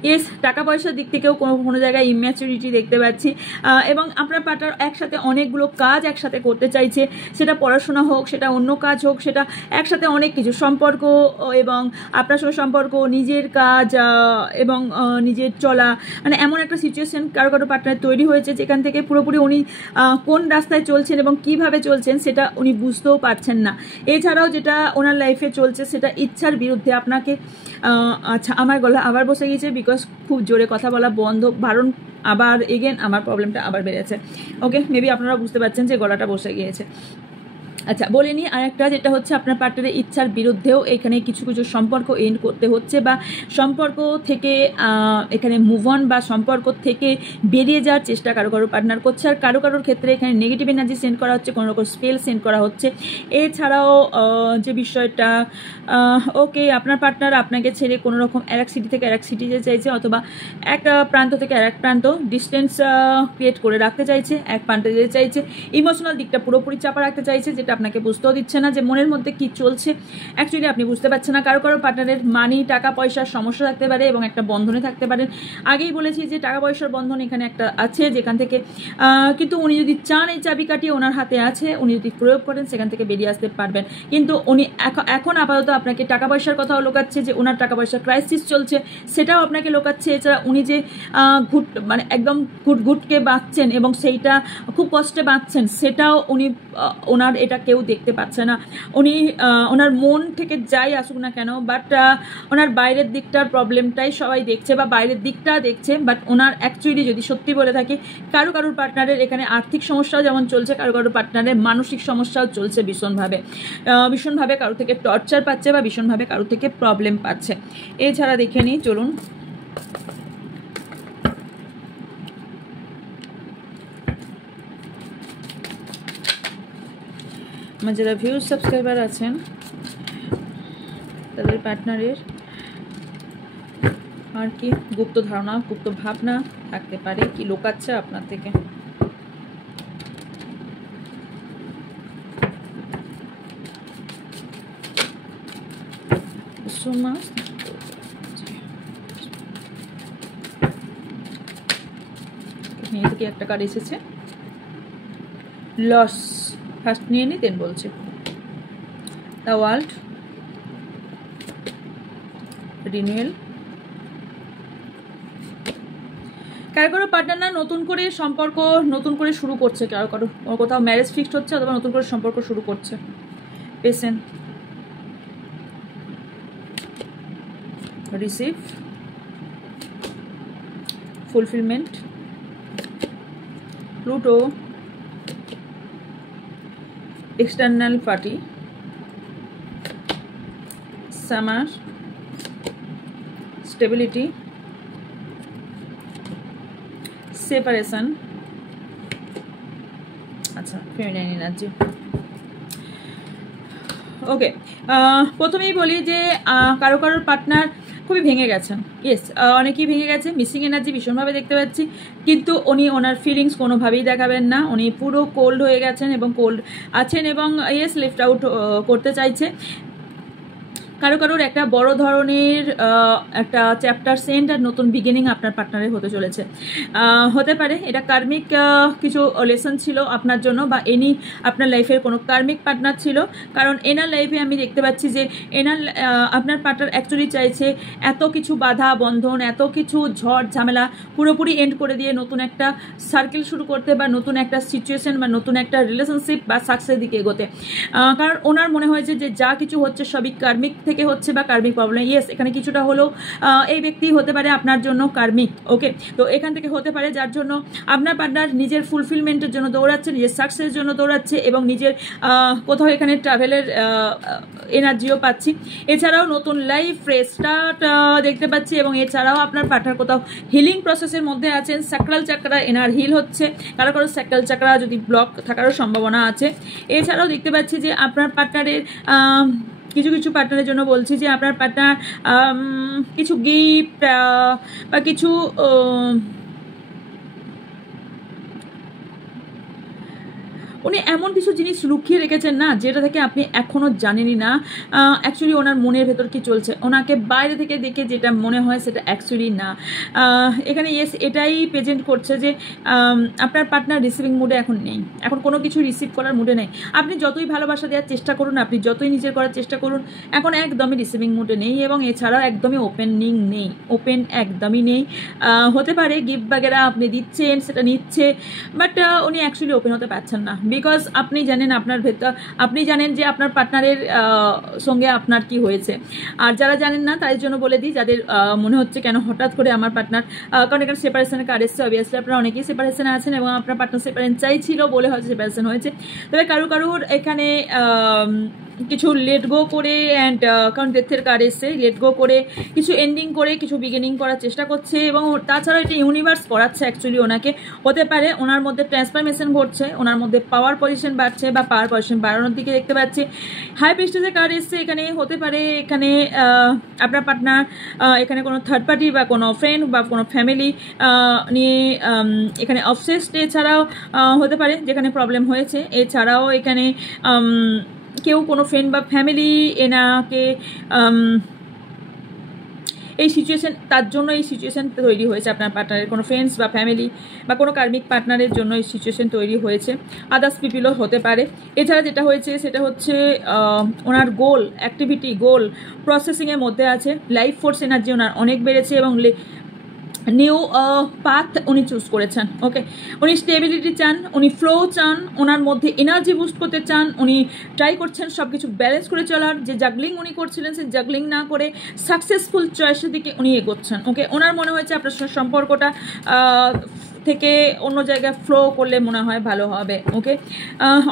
ইয়েস টাকা পয়সার দিক থেকেও কোনো জায়গায় ইম্যাচুরিটি দেখতে পাচ্ছি। এবং আপনার পার্টনার একসাথে অনেকগুলো কাজ একসাথে করতে চাইছে, সেটা পড়াশোনা হোক, সেটা অন্য কাজ হোক, সেটা একসাথে অনেক কিছু সম্পর্ক এবং আপনার সঙ্গে সম্পর্ক, নিজের কাজ এবং নিজের চলা, মানে এমন একটা সিচুয়েশন কারো কারো পার্টনার তৈরি হয়েছে যেখান থেকে পুরোপুরি উনি কোন রাস্তায় চলছেন এবং কিভাবে চলছেন সেটা উনি বুঝতেও পারছেন না। এছাড়াও যেটা ওনার লাইফে চলছে সেটা ইচ্ছার বিরুদ্ধে আপনাকে আচ্ছা আমার গলা আবার বসে গিয়েছে, বিকজ খুব জোরে কথা বলা বন্ধ, বারণ আবার এগেন আমার প্রবলেমটা আবার বেড়েছে। ওকে, মেবি আপনারা বুঝতে পারছেন যে গলাটা বসে গিয়েছে। আচ্ছা বলে নিই আরেকটা, যেটা হচ্ছে আপনার পার্টনারের ইচ্ছার বিরুদ্ধেও এখানে কিছু কিছু সম্পর্ক এন্ড করতে হচ্ছে বা সম্পর্ক থেকে এখানে মুভ অন বা সম্পর্ক থেকে বেরিয়ে যাওয়ার চেষ্টা কারো কারো পার্টনার করছে। আর কারো কারোর ক্ষেত্রে এখানে নেগেটিভ এনার্জি সেন্ড করা হচ্ছে, কোনো রকম স্পেল সেন্ড করা হচ্ছে। এছাড়াও যে বিষয়টা ওকে আপনার পার্টনার আপনাকে ছেড়ে কোনো রকম এক সিটি থেকে আরেক সিটি যেতে চাইছে, অথবা এক প্রান্ত থেকে আরেক প্রান্ত ডিস্টেন্স ক্রিয়েট করে রাখতে চাইছে, এক প্রান্তে যেতে চাইছে। ইমোশনাল দিকটা পুরোপুরি চাপা রাখতে চাইছে, যেটা আপনাকে বুঝতেও দিচ্ছে না যে মনের মধ্যে কি চলছে, অ্যাকচুয়ালি আপনি বুঝতে পারছেন না। কারো কারো পার্টনারের মানি টাকা পয়সার সমস্যা থাকতে পারে এবং একটা বন্ধনে থাকতে পারেন। আগেই বলেছি যে টাকা পয়সার বন্ধন এখানে একটা আছে, যেখান থেকে কিন্তু উনি যদি চান এই চাবিকাঠি ওনার হাতে আছে, উনি যদি প্রয়োগ করেন সেখান থেকে বেরিয়ে আসতে পারবেন। কিন্তু উনি এখন আপাতত আপনাকে টাকা পয়সার কথাও লোকাচ্ছে, যে ওনার টাকা পয়সার ক্রাইসিস চলছে সেটাও আপনাকে লোকাচ্ছে। এছাড়া উনি যে মানে একদম ঘুটকে বাঁচছেন এবং সেইটা খুব কষ্টে বাঁচছেন সেটাও উনি ওনার এটা কেউ দেখতে পাচ্ছে না। উনি ওনার মন থেকে যাই আসুক না কেন, বাট ওনার বাইরের দিকটার প্রবলেমটাই সবাই দেখছে বা বাইরের দিকটা দেখছে, বাট ওনার অ্যাকচুয়ালি যদি সত্যি বলে থাকি কারো কারোর পার্টনারের এখানে আর্থিক সমস্যাও যেমন চলছে, কারো কারোর পার্টনারের মানসিক সমস্যাও চলছে ভীষণভাবে কারো থেকে টর্চার পাচ্ছে বা ভীষণভাবে কারো থেকে প্রবলেম পাচ্ছে। এছাড়া দেখে নিই চলুন। আমার যারা ভিউজ সাবস্ক্রাইবার আছেন তাদের পার্টনারের আর কি গুপ্ত ধারণা, গুপ্ত ভাবনা থাকতে পারে, কি লোকাচ্ছে আপনার থেকে। থেকে একটা কার্ড এসেছে, লস। ফার্স্ট নিয়ে নি দেন বলছে দ্য ওয়ার্ল্ড, রিনিউয়াল। কারো কারো পার্টনার না নতুন করে সম্পর্ক নতুন করে শুরু করছে, কারো কারো কোথাও ম্যারেজ ফিক্সড হচ্ছে অথবা নতুন করে সম্পর্ক শুরু করছে। Patient, receive, fulfilment, Pluto, external party, summer, stability, separation, আচ্ছা ফেমিনাইন এনার্জি। ওকে, প্রথমেই বলি যে কারো কারোর পার্টনার খুবই ভেঙে গেছেন। ইয়েস, অনেকেই ভেঙে গেছে, মিসিং এনার্জি ভীষণভাবে দেখতে পাচ্ছি, কিন্তু উনি ওনার ফিলিংস কোনোভাবেই দেখাবেন না। উনি পুরো কোল্ড হয়ে গেছেন এবং কোল্ড আছেন এবং ইয়েস লেফট আউট করতে চাইছে। কারো কারোর একটা বড় ধরনের একটা চ্যাপ্টার সেন্ড আর নতুন বিগিনিং আপনার পার্টনারের হতে চলেছে। হতে পারে এটা কার্মিক কিছু লেসন ছিল আপনার জন্য, বা এনি আপনার লাইফের কোনো কার্মিক পার্টনার ছিল। কারণ এনার লাইফে আমি দেখতে পাচ্ছি যে আপনার পার্টনার অ্যাকচুয়ালি চাইছে এত কিছু বাধা বন্ধন, এত কিছু ঝড় ঝামেলা পুরোপুরি এন্ড করে দিয়ে নতুন একটা সার্কেল শুরু করতে বা নতুন একটা সিচুয়েশন বা নতুন একটা রিলেশনশিপ বা সাকসেসের দিকে এগোতে। কারণ ওনার মনে হয়েছে যে যা কিছু হচ্ছে সবই কার্মিক থেকে থেকে হচ্ছে বা কার্মিক প্রবলেম, ইয়েস এখানে কিছুটা হলেও এই ব্যক্তি হতে পারে আপনার জন্য কার্মিক। ওকে, তো এখান থেকে হতে পারে যার জন্য আপনার পার্টনার নিজের ফুলফিলমেন্টের জন্য দৌড়াচ্ছে, নিজের সাকসেসের জন্য দৌড়াচ্ছে এবং নিজের কোথাও এখানে ট্রাভেলের এনার্জিও পাচ্ছি। এছাড়াও নতুন লাইফ ফ্রেশ স্টার্ট দেখতে পাচ্ছি এবং এছাড়াও আপনার পার্টনার কোথাও হিলিং প্রসেসের মধ্যে আছেন। স্যাক্রাল চাকরা এনার হিল হচ্ছে, কারো কারো স্যাক্রাল চাকরা যদি ব্লক থাকারও সম্ভাবনা আছে। এছাড়াও দেখতে পাচ্ছি যে আপনার পার্টনারের কিছু কিছু পার্টনারের জন্য বলছি যে আপনার পার্টনার কিছু গিফট বা কিছু উনি এমন কিছু জিনিস লুকিয়ে রেখেছেন না যেটা থেকে আপনি এখনও জানেনই না অ্যাকচুয়ালি ওনার মনের ভেতর কি চলছে। ওনাকে বাইরে থেকে দেখে যেটা মনে হয় সেটা অ্যাকচুয়ালি না। এখানে ইয়েস এটাই প্রেজেন্ট করছে যে আপনার পার্টনার রিসিভিং মুডে এখন নেই, এখন কোনো কিছু রিসিভ করার মুডে নেই। আপনি যতই ভালোবাসা দেওয়ার চেষ্টা করুন, আপনি যতই নিজের করার চেষ্টা করুন, এখন একদমই রিসিভিং মুডে নেই এবং এছাড়াও একদমই ওপেনিং নেই, ওপেন একদমই নেই। হতে পারে গিফট বাগেরা আপনি দিচ্ছেন, সেটা নিচ্ছে, বাট উনি অ্যাকচুয়ালি ওপেন হতে পারছেন না। বিকজ আপনি জানেন আপনার ভেতর, আপনি জানেন যে আপনার পার্টনারের সঙ্গে আপনার কি হয়েছে। আর যারা জানেন না তাদের জন্য বলে দিই, যাদের মনে হচ্ছে কেন হঠাৎ করে আমার পার্টনার, কারণ এখানে সেপারেশনের কার্ড এসছে, অবভিয়াসলি আপনারা অনেকেই সেপারেশনে আছেন এবং আপনার পার্টনার সেপারেশন চাইছিল বলে হয়তো সেপারেশন হয়েছে। তবে কারুর এখানে কিছু লেট গো করে অ্যান্ড কারণ ডেথের কার্ড এসছে, লেট গো করে কিছু এন্ডিং করে কিছু বিগিনিং করার চেষ্টা করছে এবং তাছাড়া এটা ইউনিভার্স করাচ্ছে অ্যাকচুয়ালি ওনাকে। হতে পারে ওনার মধ্যে ট্রান্সফরমেশন ঘটছে, ওনার মধ্যে পাওয়ার পজিশন বাড়ছে বা পাওয়ার পজিশন বাড়ানোর দিকে দেখতে পাচ্ছি। হাই প্রিস্টেসের কার্ড এসছে, এখানে হতে পারে এখানে আপনার পার্টনার এখানে কোনো থার্ড পার্টি বা কোনো ফ্রেন্ড বা কোনো ফ্যামিলি নিয়ে এখানে অবসেসড। এছাড়াও হতে পারে যেখানে প্রবলেম হয়েছে, এছাড়াও এখানে কেউ কোনো ফ্রেন্ড বা ফ্যামিলি এনাকে এই সিচুয়েশন, তার জন্য এই সিচুয়েশন তৈরি হয়েছে। আপনার পার্টনারের কোনো ফ্রেন্ডস বা ফ্যামিলি বা কোনো কার্মিক পার্টনারের জন্য এই সিচুয়েশন তৈরি হয়েছে, আদার্স পিপিলও হতে পারে। এছাড়া যেটা হয়েছে সেটা হচ্ছে ওনার গোল অ্যাক্টিভিটি, গোল প্রসেসিংয়ের মধ্যে আছে। লাইফ ফোর্স এনার্জি ওনার অনেক বেড়েছে এবং নিউ পাথ উনি চুজ করেছেন। ওকে, উনি স্টেবিলিটি চান, উনি ফ্লো চান, ওনার মধ্যে এনার্জি বুস্ট করতে চান, উনি ট্রাই করছেন সব কিছু ব্যালেন্স করে চলার। যে জাগলিং উনি করছিলেন সেই জাগলিং না করে সাকসেসফুল চয়েসের দিকে উনি এগোচ্ছেন। ওকে, ওনার মনে হয়েছে আপনার সম্পর্কটা থেকে অন্য জায়গায় ফ্লো করলে মনে হয় ভালো হবে। ওকে,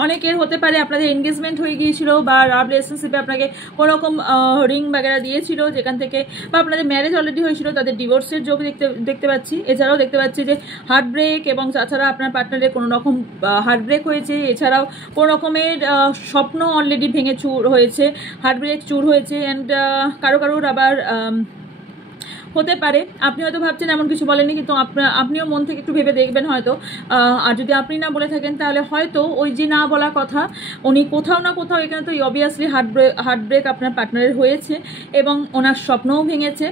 অনেকের হতে পারে আপনাদের এনগেজমেন্ট হয়ে গিয়েছিল বা লাভ রিলেশনশিপে আপনাকে কোনোরকম রিং বাগেরা দিয়েছিল যেখান থেকে, বা আপনাদের ম্যারেজ অলরেডি হয়েছিল, তাদের ডিভোর্সের যোগ দেখতে পাচ্ছি। এছাড়াও দেখতে পাচ্ছি যে হার্ট ব্রেক এবং তাছাড়া আপনার পার্টনারের কোনো রকম হার্ট ব্রেক হয়েছে। এছাড়াও কোনো রকমের স্বপ্ন অলরেডি ভেঙে চুর হয়েছে, হার্ট ব্রেক চুর হয়েছে। অ্যান্ড কারোর আবার হতে পারে আপনি হয়তো ভাবছেন এমন কিছু বলেনি, কিন্তু আপনিও মন থেকে একটু ভেবে দেখবেন হয়তো। আর যদি আপনি না বলে থাকেন তাহলে হয়তো ওই যে না বলা কথা উনি কোথাও না কোথাও, এখানে তো অবভিয়াসলি হার্ট ব্রেক আপনার পার্টনারের হয়েছে এবং ওনার স্বপ্নও ভেঙেছে।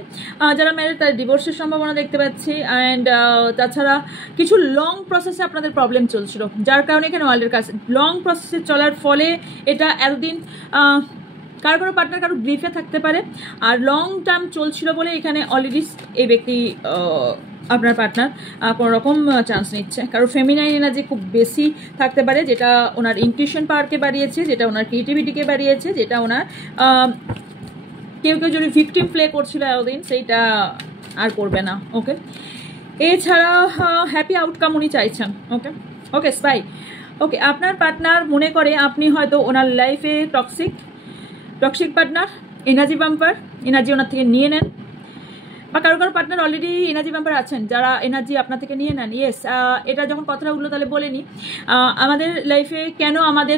যারা ম্যারেজ তাদের ডিভোর্সের সম্ভাবনা দেখতে পাচ্ছি। অ্যান্ড তাছাড়া কিছু লং প্রসেসে আপনাদের প্রবলেম চলছিল, যার কারণে এখানে ওয়ার্ল্ডের কাছে লং প্রসেসে চলার ফলে এটা এতদিন কারো পার্টনার কারো গ্রিফে থাকতে পারে। আর লং টার্ম চলছিল বলে এখানে অলরেডি এই ব্যক্তি আপনার পার্টনার কোনো রকম চান্স নিচ্ছে। কারো ফেমিনাইন এনার্জি খুব বেশি থাকতে পারে, যেটা ওনার ইনটিউশন পাওয়ারকে বাড়িয়েছে, যেটা ওনার ক্রিয়েটিভিটিকে বাড়িয়েছে, যেটা ওনার কেউ যদি ভিকটিম প্লে করছিল এতদিন সেইটা আর করবে না। ওকে, এছাড়া হ্যাপি আউটকাম উনি চাইছেন। ওকে ওকে স্পাই। ওকে, আপনার পার্টনার মনে করে আপনি হয়তো ওনার লাইফে toxic partner, energy vampire, energy ওনার থেকে নিয়ে নেন, বা কারো পার্টনার অলরেডি এনার্জি বাম্পার আছেন যারা এনার্জি আপনার থেকে নিয়ে নেন। ইয়েস, এটা যখন কথাটা উঠলো তাহলে বলে নিই আমাদের লাইফে কেন আমাদের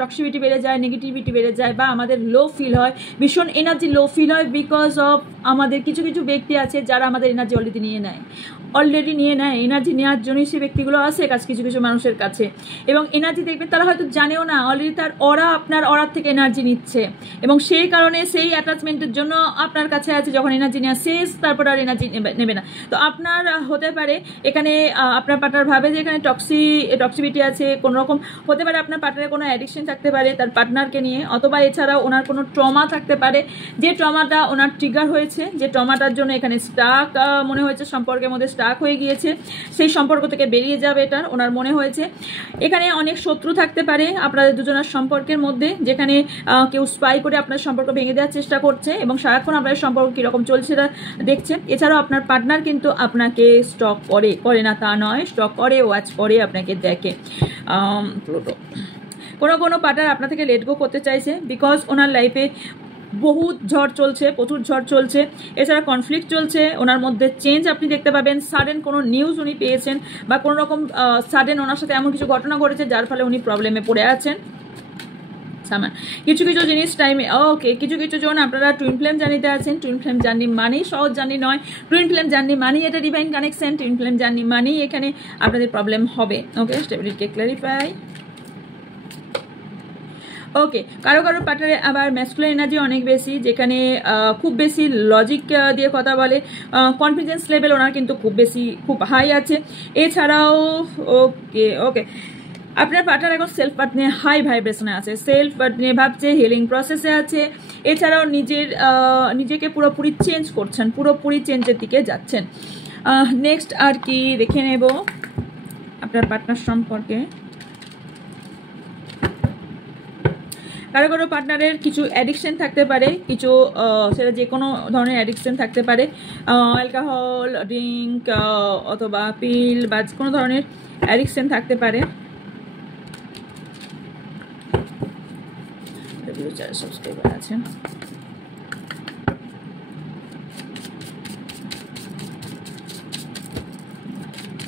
টক্সিভিটি বেড়ে যায়, নেগেটিভিটি বেড়ে যায় বা আমাদের লো ফিল হয়, ভীষণ এনার্জি লো ফিল হয়, বিকজ অফ আমাদের কিছু ব্যক্তি আছে যারা আমাদের এনার্জি অলরেডি নিয়ে নেয়। এনার্জি নেওয়ার জন্যই সেই ব্যক্তিগুলো আসে কিছু মানুষের কাছে, এবং এনার্জি দেখবেন তারা হয়তো জানেও না অলরেডি তার আপনার অরার থেকে এনার্জি নিচ্ছে, এবং সেই কারণে সেই অ্যাটাচমেন্টের জন্য আপনার কাছে আছে। যখন এনার্জি নেওয়া শেষ তারপর আর এনার্জি নেবে না। তো আপনার হতে পারে এখানে আপনার পার্টনার ভাবে যে এখানে টক্সিভিটি আছে, কোনো রকম হতে পারে আপনার পার্টনারের কোনো অ্যাডিকশন থাকতে পারে তার পার্টনারকে নিয়ে, অথবা এছাড়াও ওনার কোনো ট্রমা থাকতে পারে, যে ট্রমাটা ওনার ট্রিগার হয়েছে, যে ট্রমাটার জন্য এখানে স্টাক মনে হয়েছে, সম্পর্কের মধ্যে স্টাক হয়ে গিয়েছে, সেই সম্পর্ক থেকে বেরিয়ে যাবে এটা ওনার মনে হয়েছে। এখানে অনেক শত্রু থাকতে পারে আপনাদের দুজনের সম্পর্কের মধ্যে, যেখানে কেউ স্পাই করে আপনার সম্পর্ক ভেঙে দেওয়ার চেষ্টা করছে এবং সারাক্ষণ আপনার সম্পর্ক কীরকম চলছে সেটা দেখছে। এছাড়াও আপনার পার্টনার কিন্তু আপনাকে স্টক করে না তা নয়, স্টক করে, ওয়াচ করে, আপনাকে দেখে। প্লুটো কোনো পার্টনার আপনার থেকে লেট গো করতে চাইছে, বিকজ ওনার লাইফে বহুত ঝড় চলছে, প্রচুর ঝড় চলছে, এছাড়া কনফ্লিক্ট চলছে, ওনার মধ্যে চেঞ্জ আপনি দেখতে পাবেন। সাডেন কোনো নিউজ উনি পেয়েছেন বা কোনো রকম সাডেন ওনার সাথে এমন কিছু ঘটনা ঘটেছে যার ফলে উনি প্রবলেমে পড়ে আছেন। কিছু জিনিস টাইমে ওকে, কিছু জন আপনারা টুইন ফ্লেম জার্নিতে আছেন। টুইন ফ্লেম জার্নি মানেই সহজ জার্নি নয়, টুইন ফ্লেম জার্নি মানেই এটা divine connection, twin flame journey মানেই এখানে আপনাদের প্রবলেম হবে। ওকে, স্টেবিলিটি ক্ল্যারিফাই। ওকে, কারো পার্টনারে আবার ম্যাসকুলাইন এনার্জি অনেক বেশি, যেখানে খুব বেশি লজিক দিয়ে কথা বলে, কনফিডেন্স লেভেল ওনার কিন্তু খুব হাই আছে। এছাড়াও ওকে আপনার পার্টনার এখন সেলফ পার্ট নিয়ে হাই ভাইব্রেশনে আছে, সেলফ পার্ট নিয়ে ভাবছে, হিলিং প্রসেসে আছে। এছাড়াও নিজেকে পুরোপুরি চেঞ্জ করছেন, পুরোপুরি চেঞ্জের দিকে যাচ্ছেন। নেক্সট আর কি দেখে নেব আপনার পার্টনার সম্পর্কে। কারো পার্টনারের কিছু অ্যাডিকশন থাকতে পারে, কিছু সেটা যে কোনো ধরনের অ্যাডিকশন থাকতে পারে, অ্যালকোহল, ড্রিঙ্ক অথবা পিল বা কোনো ধরনের অ্যাডিকশন থাকতে পারে। সাবস্ক্রাইবার আছেন,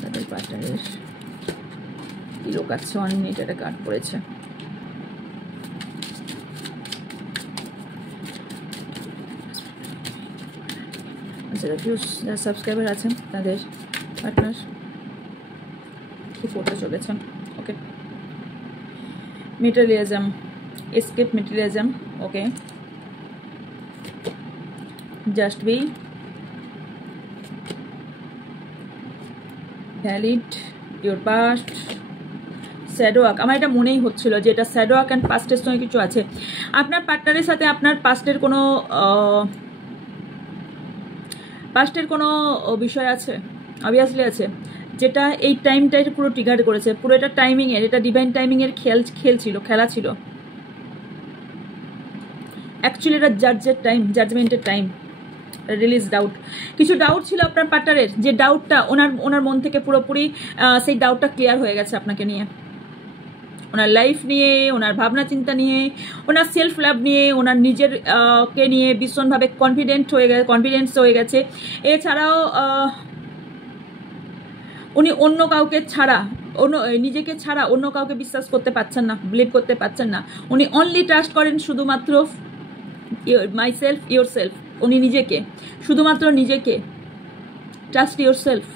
তাদের পার্টনারের কি লোক আছে, 1 মিনিট একটা কাট পড়েছে। যারা সাবস্ক্রাইবার আছেন তাদের পার্টনার কি করতে চলেছেন। Okay, materialism, escape materialism. Okay, just be valid your past, shadow work. আমার এটা মনেই হচ্ছিল যে এটা শ্যাডো ওয়ার্ক অ্যান্ড পাস্টের সঙ্গে কিছু আছে। আপনার পার্টনারের সাথে আপনার পাস্টের কোনো বিষয় আছে, অবভিয়াসলি আছে, যেটা এই টাইমটাই পুরো ট্রিগার করেছে। পুরো এটা টাইমিংয়ের, এটা ডিভাইন টাইমিংয়ের খেলা ছিল। অ্যাকচুয়ালি এটা জাজমেন্টের টাইম, রিলিজ ডাউট। কিছু ডাউট ছিল আপনার পার্টনারের, যে ডাউটটা ওনার মন থেকে পুরোপুরি সেই ডাউটটা ক্লিয়ার হয়ে গেছে আপনাকে নিয়ে, ওনার লাইফ নিয়ে, ওনার ভাবনা চিন্তা নিয়ে, ওনার সেলফ লাভ নিয়ে, ওনার নিজের কে নিয়ে ভীষণভাবে কনফিডেন্স হয়ে গেছে। এছাড়াও উনি অন্য কাউকে ছাড়া, নিজেকে ছাড়া অন্য কাউকে বিশ্বাস করতে পারছেন না, বিলিভ করতে পারছেন না। উনি অনলি ট্রাস্ট করেন শুধুমাত্র মাই সেলফ, ইয়োর সেলফ। উনি নিজেকে, শুধুমাত্র নিজেকে, trust your self,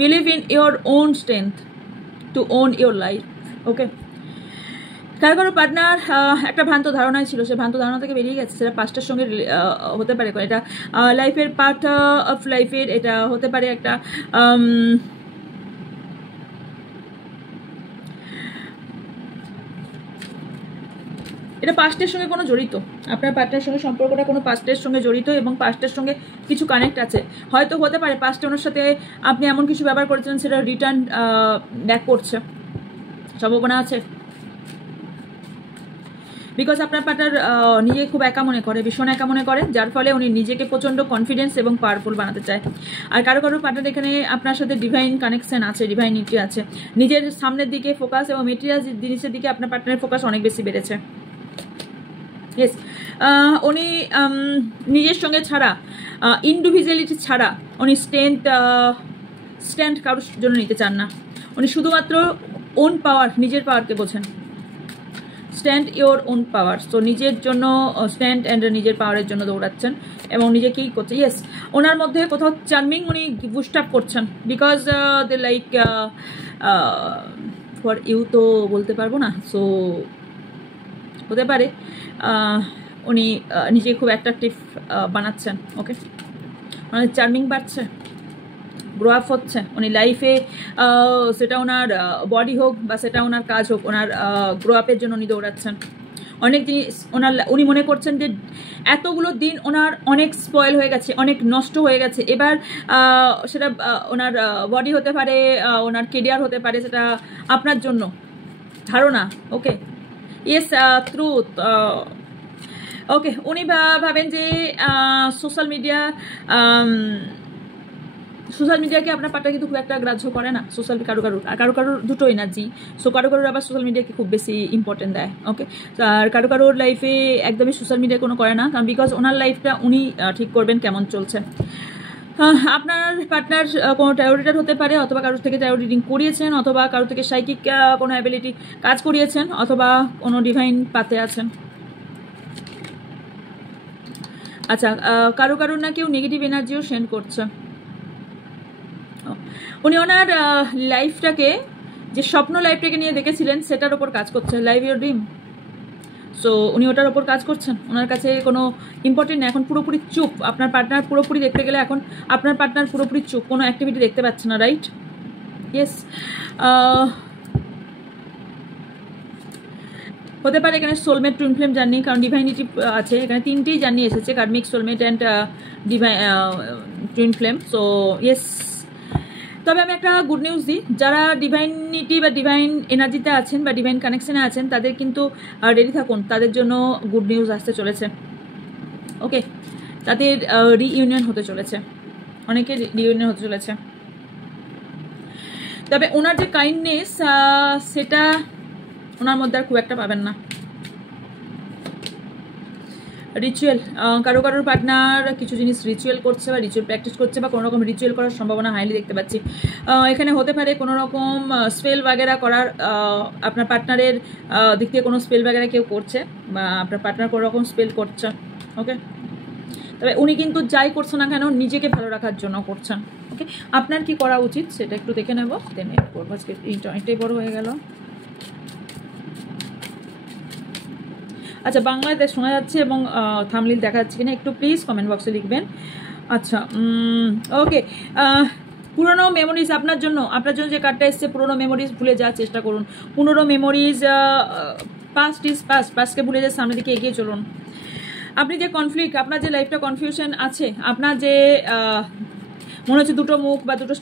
believe in your own strength to own your life. ওকে, কারো পার্টনার একটা ভ্রান্ত ধারণায় ছিল, সে ভ্রান্ত ধারণা থেকে বেরিয়ে গেছে। সেটা পাস্টের সঙ্গে হতে পারে, এটা লাইফের পার্ট অফ লাইফের, এটা হতে পারে একটা এটা পাস্টের সঙ্গে কোনো জড়িত, আপনার পার্টনারের সঙ্গে সম্পর্কটা কোনো পাস্টের সঙ্গে জড়িত এবং পাস্টের সঙ্গে কিছু কানেক্ট আছে। হয়তো হতে পারে পাস্টে ওনার সাথে আপনি এমন কিছু ব্যবহার করেছেন সেটা রিটার্ন ব্যাক করছে, সম্ভাবনা আছে। বিকজ আপনার পার্টনার নিজে খুব একা মনে করে, ভীষণ একা মনে করে, যার ফলে উনি নিজেকে প্রচণ্ড কনফিডেন্স এবং পাওয়ারফুল বানাতে চায়। আর কারো পার্টনার এখানে আপনার সাথে ডিভাইন কানেকশন আছে, ডিভাইনিটি আছে, নিজের সামনের দিকে ফোকাস এবং মেটেরিয়াল জিনিসের দিকে আপনার পার্টনারের ফোকাস অনেক বেশি বেড়েছে। ইয়েস, উনি নিজের সঙ্গে ছাড়া, ইন্ডিভিজুয়ালিটি ছাড়া উনি স্ট্যান্ড কারোর জন্য নিতে চান না। উনি শুধুমাত্র ওন পাওয়ার, নিজের পাওয়ারকে বোঝেন। স্ট্যান্ড ইওর ওন পাওয়ার, তো নিজের জন্য স্ট্যান্ড অ্যান্ড নিজের পাওয়ারের জন্য দৌড়াচ্ছেন এবং নিজেকেই করছে। ইয়েস, ওনার মধ্যে কোথাও চার্মিং উনি বুস্ট আপ করছেন, because they like for you তো বলতে পারবো না, সো হতে পারে উনি নিজে খুব অ্যাট্রাকটিভ বানাচ্ছেন। ওকে, মানে চার্মিং বাড়ছে, গ্রো আপ হচ্ছে উনি লাইফে, সেটা ওনার বডি হোক বা সেটা ওনার কাজ হোক, ওনার গ্রো আপের জন্য উনি দৌড়াচ্ছেন। অনেক জিনিস উনি মনে করছেন যে এতগুলো দিন ওনার অনেক স্পয়েল হয়ে গেছে, অনেক নষ্ট হয়ে গেছে। এবার সেটা ওনার বডি হতে পারে, ওনার কেরিয়ার হতে পারে, সেটা আপনার জন্য ধারণা। ওকে, ইয়েস, ট্রুথ। ওকে, উনি ভাবেন যে সোশ্যাল মিডিয়াকে আপনার পার্টনার কিন্তু খুব একটা গ্রাহ্য করে না। সোশ্যাল কারো দুটো এনার্জি। সো কারো আবার সোশ্যাল মিডিয়াকে খুব বেশি ইম্পর্টেন্ট দেয়। ওকে, আর কারোর লাইফে একদমই সোশ্যাল মিডিয়া কোনো করে না, কারণ বিকজ ওনার লাইফটা উনি ঠিক করবেন কেমন চলছে। আপনার পার্টনার কোনো ট্যারো রিডার হতে পারে, অথবা কারোর থেকে ট্যারো রিডিং করিয়েছেন, অথবা কারোর থেকে সাইকিক কোনো অ্যাবিলিটি কাজ করিয়েছেন, অথবা কোনো ডিভাইন পাতে আছেন। আচ্ছা, কারোর না কেউ নেগেটিভ এনার্জিও সেন্ড করছে। উনি ওনার লাইফটাকে, যে স্বপ্ন লাইফটাকে নিয়ে দেখেছিলেন, সেটার ওপর কাজ করছেন। Live your dream. সো উনি ওটার ওপর কাজ করছেন। ওনার কাছে কোনো ইম্পর্টেন্ট না, এখন পুরোপুরি চুপ। আপনার পার্টনার পুরোপুরি দেখতে গেলে এখন আপনার পার্টনার পুরোপুরি চুপ, কোনো অ্যাক্টিভিটি দেখতে পাচ্ছে না, রাইট? ইয়েস, হতে পারে এখানে সোলমেট টুইন ফ্লেম জার্নি, কারণ ডিভাইনিটি আছে এখানে, তিনটেই জার্নি এসেছে, karmic, soulmate and twin flame. So yes, তবে আমি একটা গুড নিউজ দিই, যারা ডিভাইনিটি বা ডিভাইন এনার্জিতে আছেন বা ডিভাইন কানেকশনে আছেন, তাদের কিন্তু রেডি থাকুন, তাদের জন্য গুড নিউজ আসতে চলেছে। ওকে, তাদের রিইউনিয়ন হতে চলেছে, অনেকের রিইউনিয়ন হতে চলেছে। তবে ওনার যে কাইন্ডনেস, সেটা ওনার মধ্যে আর খুব একটা পাবেন না। রিচুয়াল, কারোর পার্টনার কিছু জিনিস রিচুয়াল করছে বা রিচুয়াল প্র্যাকটিস করছে, বা কোনো রকম রিচুয়াল করার সম্ভাবনা হাইলি দেখতে পাচ্ছি। এখানে হতে পারে কোনো রকম স্পেল বাগেরা করার, আপনার পার্টনারের দিক থেকে কোনো স্পেল বাগেরা কেউ করছে, বা আপনার পার্টনার কোনো রকম স্পেল করছে। ওকে, তবে উনি কিন্তু যাই করছে না কেন নিজেকে ভালো রাখার জন্য করছেন। ওকে, আপনার কি করা উচিত সেটা একটু দেখে নেব, দেন করবো। আজকে অনেকটাই বড় হয়ে গেল। আচ্ছা, বাংলায় শোনা যাচ্ছে এবং থাম্বনেইল দেখা যাচ্ছে কিনা একটু প্লিজ কমেন্ট বক্সে লিখবেন। আচ্ছা, ওকে, পুরোনো মেমোরিজ আপনার জন্য যে কার্ডটা এসছে, পুরোনো মেমোরিজ ভুলে যাওয়ার চেষ্টা করুন। পুরোনো মেমোরিজ, পাস্ট ইজ পাস্ট, পাস্টকে ভুলে যাওয়ার সামনের দিকে এগিয়ে চলুন। আপনি যে কনফ্লিক্ট, আপনার যে লাইফটা কনফিউশন আছে, আপনার যে মনে হচ্ছে দুটো মুখ বা দুটো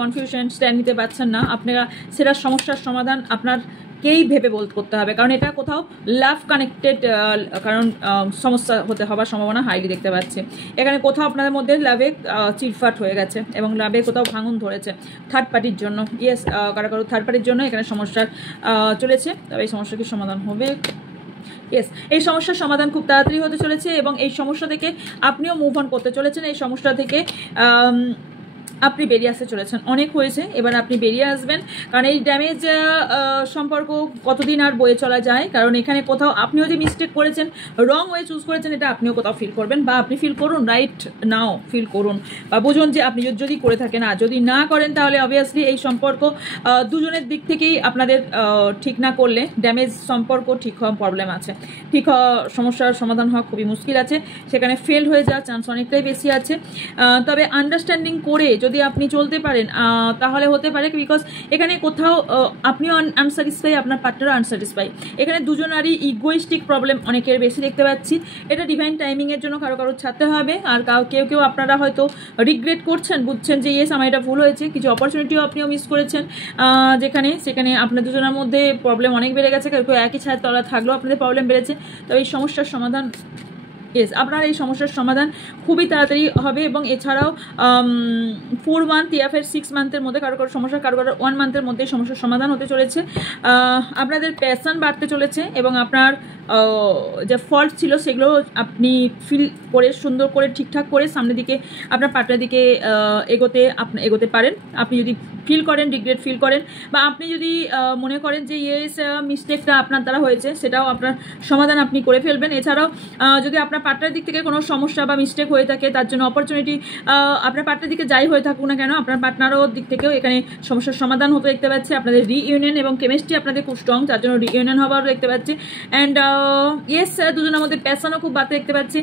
কনফিউশন, স্ট্যান্ড নিতে পারছেন না আপনারা, সেটার সমস্যার সমাধান আপনারকেই ভেবে করতে হবে, কারণ এটা কোথাও লাভ কানেক্টেড, কারণ সমস্যা হবার সম্ভাবনা হাইলি দেখতে পাচ্ছি। এখানে কোথাও আপনাদের মধ্যে লাভে চিটফাট হয়ে গেছে এবং লাভে কোথাও ভাঙন ধরেছে থার্ড পার্টির জন্য। ইয়েস, কারো থার্ড পার্টির জন্য এখানে সমস্যার চলেছে, তবে এই সমস্যা কি সমাধান হবে? ইয়েস, এই সমস্যার সমাধান খুব তাড়াতাড়ি হতে চলেছে, এবং এই সমস্যা থেকে আপনিও মুভ অন করতে চলেছেন। এই সমস্যা থেকে আপনি বেরিয়ে আসতে চলেছেন। অনেক হয়েছে, এবার আপনি বেরিয়ে আসবেন, কারণ এই ড্যামেজ সম্পর্ক কতদিন আর বয়ে চলা যায়, কারণ এখানে কোথাও আপনিও যে মিস্টেক করেছেন, রং ওয়ে চুজ করেছেন, এটা আপনিও কোথাও ফিল করবেন, বা আপনি ফিল করুন, রাইট নাও ফিল করুন, বা বুঝুন যে আপনি যদি করে থাকেন। আর যদি না করেন, তাহলে অবভিয়াসলি এই সম্পর্ক দুজনের দিক থেকেই আপনাদের ঠিক না করলে ড্যামেজ সম্পর্ক ঠিক হওয়ার প্রবলেম আছে, ঠিক সমস্যার সমাধান হওয়া খুবই মুশকিল আছে, সেখানে ফেল হয়ে যাওয়ার চান্স অনেকটাই বেশি আছে। তবে আন্ডারস্ট্যান্ডিং করে যদি আপনি চলতে পারেন, তাহলে হতে পারে, বিকজ এখানে কোথাও আপনিও আনস্যাটিসফাই, আপনার পার্টনারও আনস্যাটিসফাই, এখানে দুজনারই ইগোইস্টিক প্রবলেম অনেকের বেশি দেখতে পাচ্ছি। এটা ডিভাইন টাইমিংয়ের জন্য কারো ছাড়তে হবে, আর কেউ আপনারা হয়তো রিগ্রেট করছেন, বুঝছেন যে ইয়েস আমার এটা ভুল হয়েছে, কিছু অপরচুনিটিও আপনিও মিস করেছেন, সেখানে আপনার দুজনের মধ্যে প্রবলেম অনেক বেড়ে গেছে, কেউ একই ছায়ের তলা থাকলেও আপনাদের প্রবলেম বেড়েছে। তবে এই সমস্যার সমাধান, ইয়েস, আপনার এই সমস্যার সমাধান খুবই তাড়াতাড়ি হবে, এবং এছাড়াও 4 মান্থ या फिर 6 মান্থের মধ্যে কারো সমস্যা, কারো 1 মান্থের মধ্যে সমস্যার সমাধান হতে চলেছে। আপনাদের প্যাশন বাড়তে চলেছে, এবং আপনার যে ফল্ট ছিল সেগুলো আপনি ফিল করে, সুন্দর করে, ঠিকঠাক করে সামনের দিকে আপনার পার্টনার দিকে এগোতে পারেন। আপনি যদি ফিল করেন, রিগ্রেট ফিল করেন, বা আপনি যদি মনে করেন যে ইয়েস মিস্টেকটা আপনার দ্বারা হয়েছে, সেটাও আপনার সমাধান আপনি করে ফেলবেন। এছাড়াও যদি আপনার আপনার পার্টনারের দিক থেকে কোনো সমস্যা বা মিস্টেক হয়ে থাকে তার জন্য অপরচুনিটি, আপনার পার্টনারের দিকে যাই হয়ে থাকুক না কেন আপনার পার্টনারও দিক থেকেও এখানে সমস্যার সমাধান হতে দেখতে পাচ্ছি। আপনাদের রিইউনিয়ন এবং কেমিস্ট্রি আপনাদের খুব স্ট্রং, তার জন্য রিইউনিয়ন হওয়ারও দেখতে পাচ্ছি। অ্যান্ড ইয়েস, দুজনের মধ্যে প্যাশনও খুব বাড়তে দেখতে পাচ্ছি।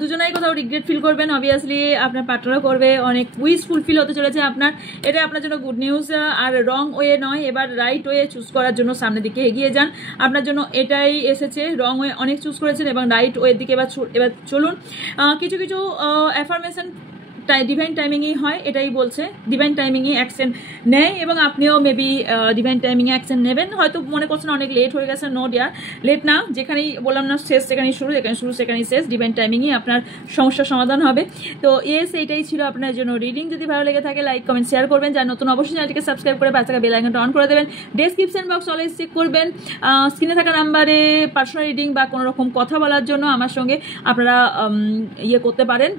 দুজনেই কোথাও রিগ্রেট ফিল করবেন, অবভিয়াসলি আপনার পার্টনারও করবে। অনেক উইশ ফুলফিল হতে চলেছে আপনার, এটা আপনার জন্য গুড নিউজ। আর রং ওয়ে নয়, এবার রাইট ওয়ে চুজ করার জন্য সামনের দিকে এগিয়ে যান। আপনার জন্য এটাই এসেছে, রং ওয়ে অনেক চুজ করেছেন এবং রাইট ওয়ের দিকে এবার চলুন। কিছু কিছু অ্যাফার্মেশন ডিভাইন টাইমিংই হয়, এটাই বলছে ডিভাইন টাইমিংই অ্যাকশন নেয় এবং আপনিও মেবি ডিভাইন টাইমিংয়ে অ্যাকশন নেবেন। হয়তো মনে করছেন অনেক লেট হয়ে গেছে, নো ডিয়ার, লেট না, যেখানেই বললাম না শেষ সেখানেই শুরু, যেখানে শুরু সেখানেই শেষ। ডিভাইন টাইমিংই আপনার সমস্যার সমাধান হবে। তো ইয়েস, এইটাই ছিল আপনার জন্য রিডিং। যদি ভালো লেগে থাকে লাইক কমেন্ট শেয়ার করবেন, যার নতুন অবশ্যই চ্যানেলটিকে সাবস্ক্রাইব করে পাশে থাকা বেল আইকনটা অন করে দেবেন। ডেসক্রিপশন বক্স অলওয়েজ চেক করবেন, স্ক্রিনে থাকা নাম্বারে পার্সোনাল রিডিং বা কোনো রকম কথা বলার জন্য আমার সঙ্গে আপনারা ইয়ে করতে পারেন,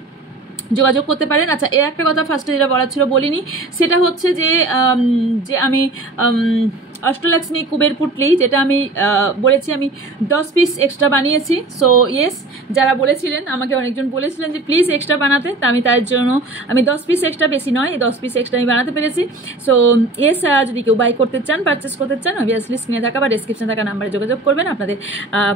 যোগাযোগ করতে পারেন। আচ্ছা, এর একটা কথা ফার্স্টে যেটা বলার ছিল বলিনি, সেটা হচ্ছে যে আমি অষ্টলক্ষ্মী কুবের পুটলি, যেটা আমি বলেছি আমি 10 পিস এক্সট্রা বানিয়েছি। সো ইয়েস, যারা বলেছিলেন, আমাকে অনেকজন বলেছিলেন যে প্লিজ এক্সট্রা বানাতে, তা আমি তার জন্য আমি 10 পিস এক্সট্রা, বেশি নয়, 10 পিস এক্সট্রা আমি বানাতে পেরেছি। সো ইয়েস, যদি কেউ বাই করতে চান, পারচেস করতে চান, অবভিয়াসলি স্ক্রিনে থাকা বা ডেসক্রিপশনে থাকা নাম্বারে যোগাযোগ করবেন, আপনাদের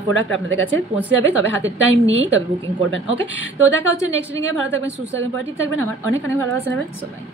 প্রোডাক্ট আপনাদের কাছে পৌঁছে যাবে, তবে হাতের টাইম নিয়েই তবে বুকিং করবেন। ওকে, তো দেখা হচ্ছে নেক্সট রিডিংয়ে। ভালো থাকবেন, সুস্থ থাকবেন, পজিটিভ থাকবেন, আমার অনেক অনেক ভালোবাসা নেবেন। So by.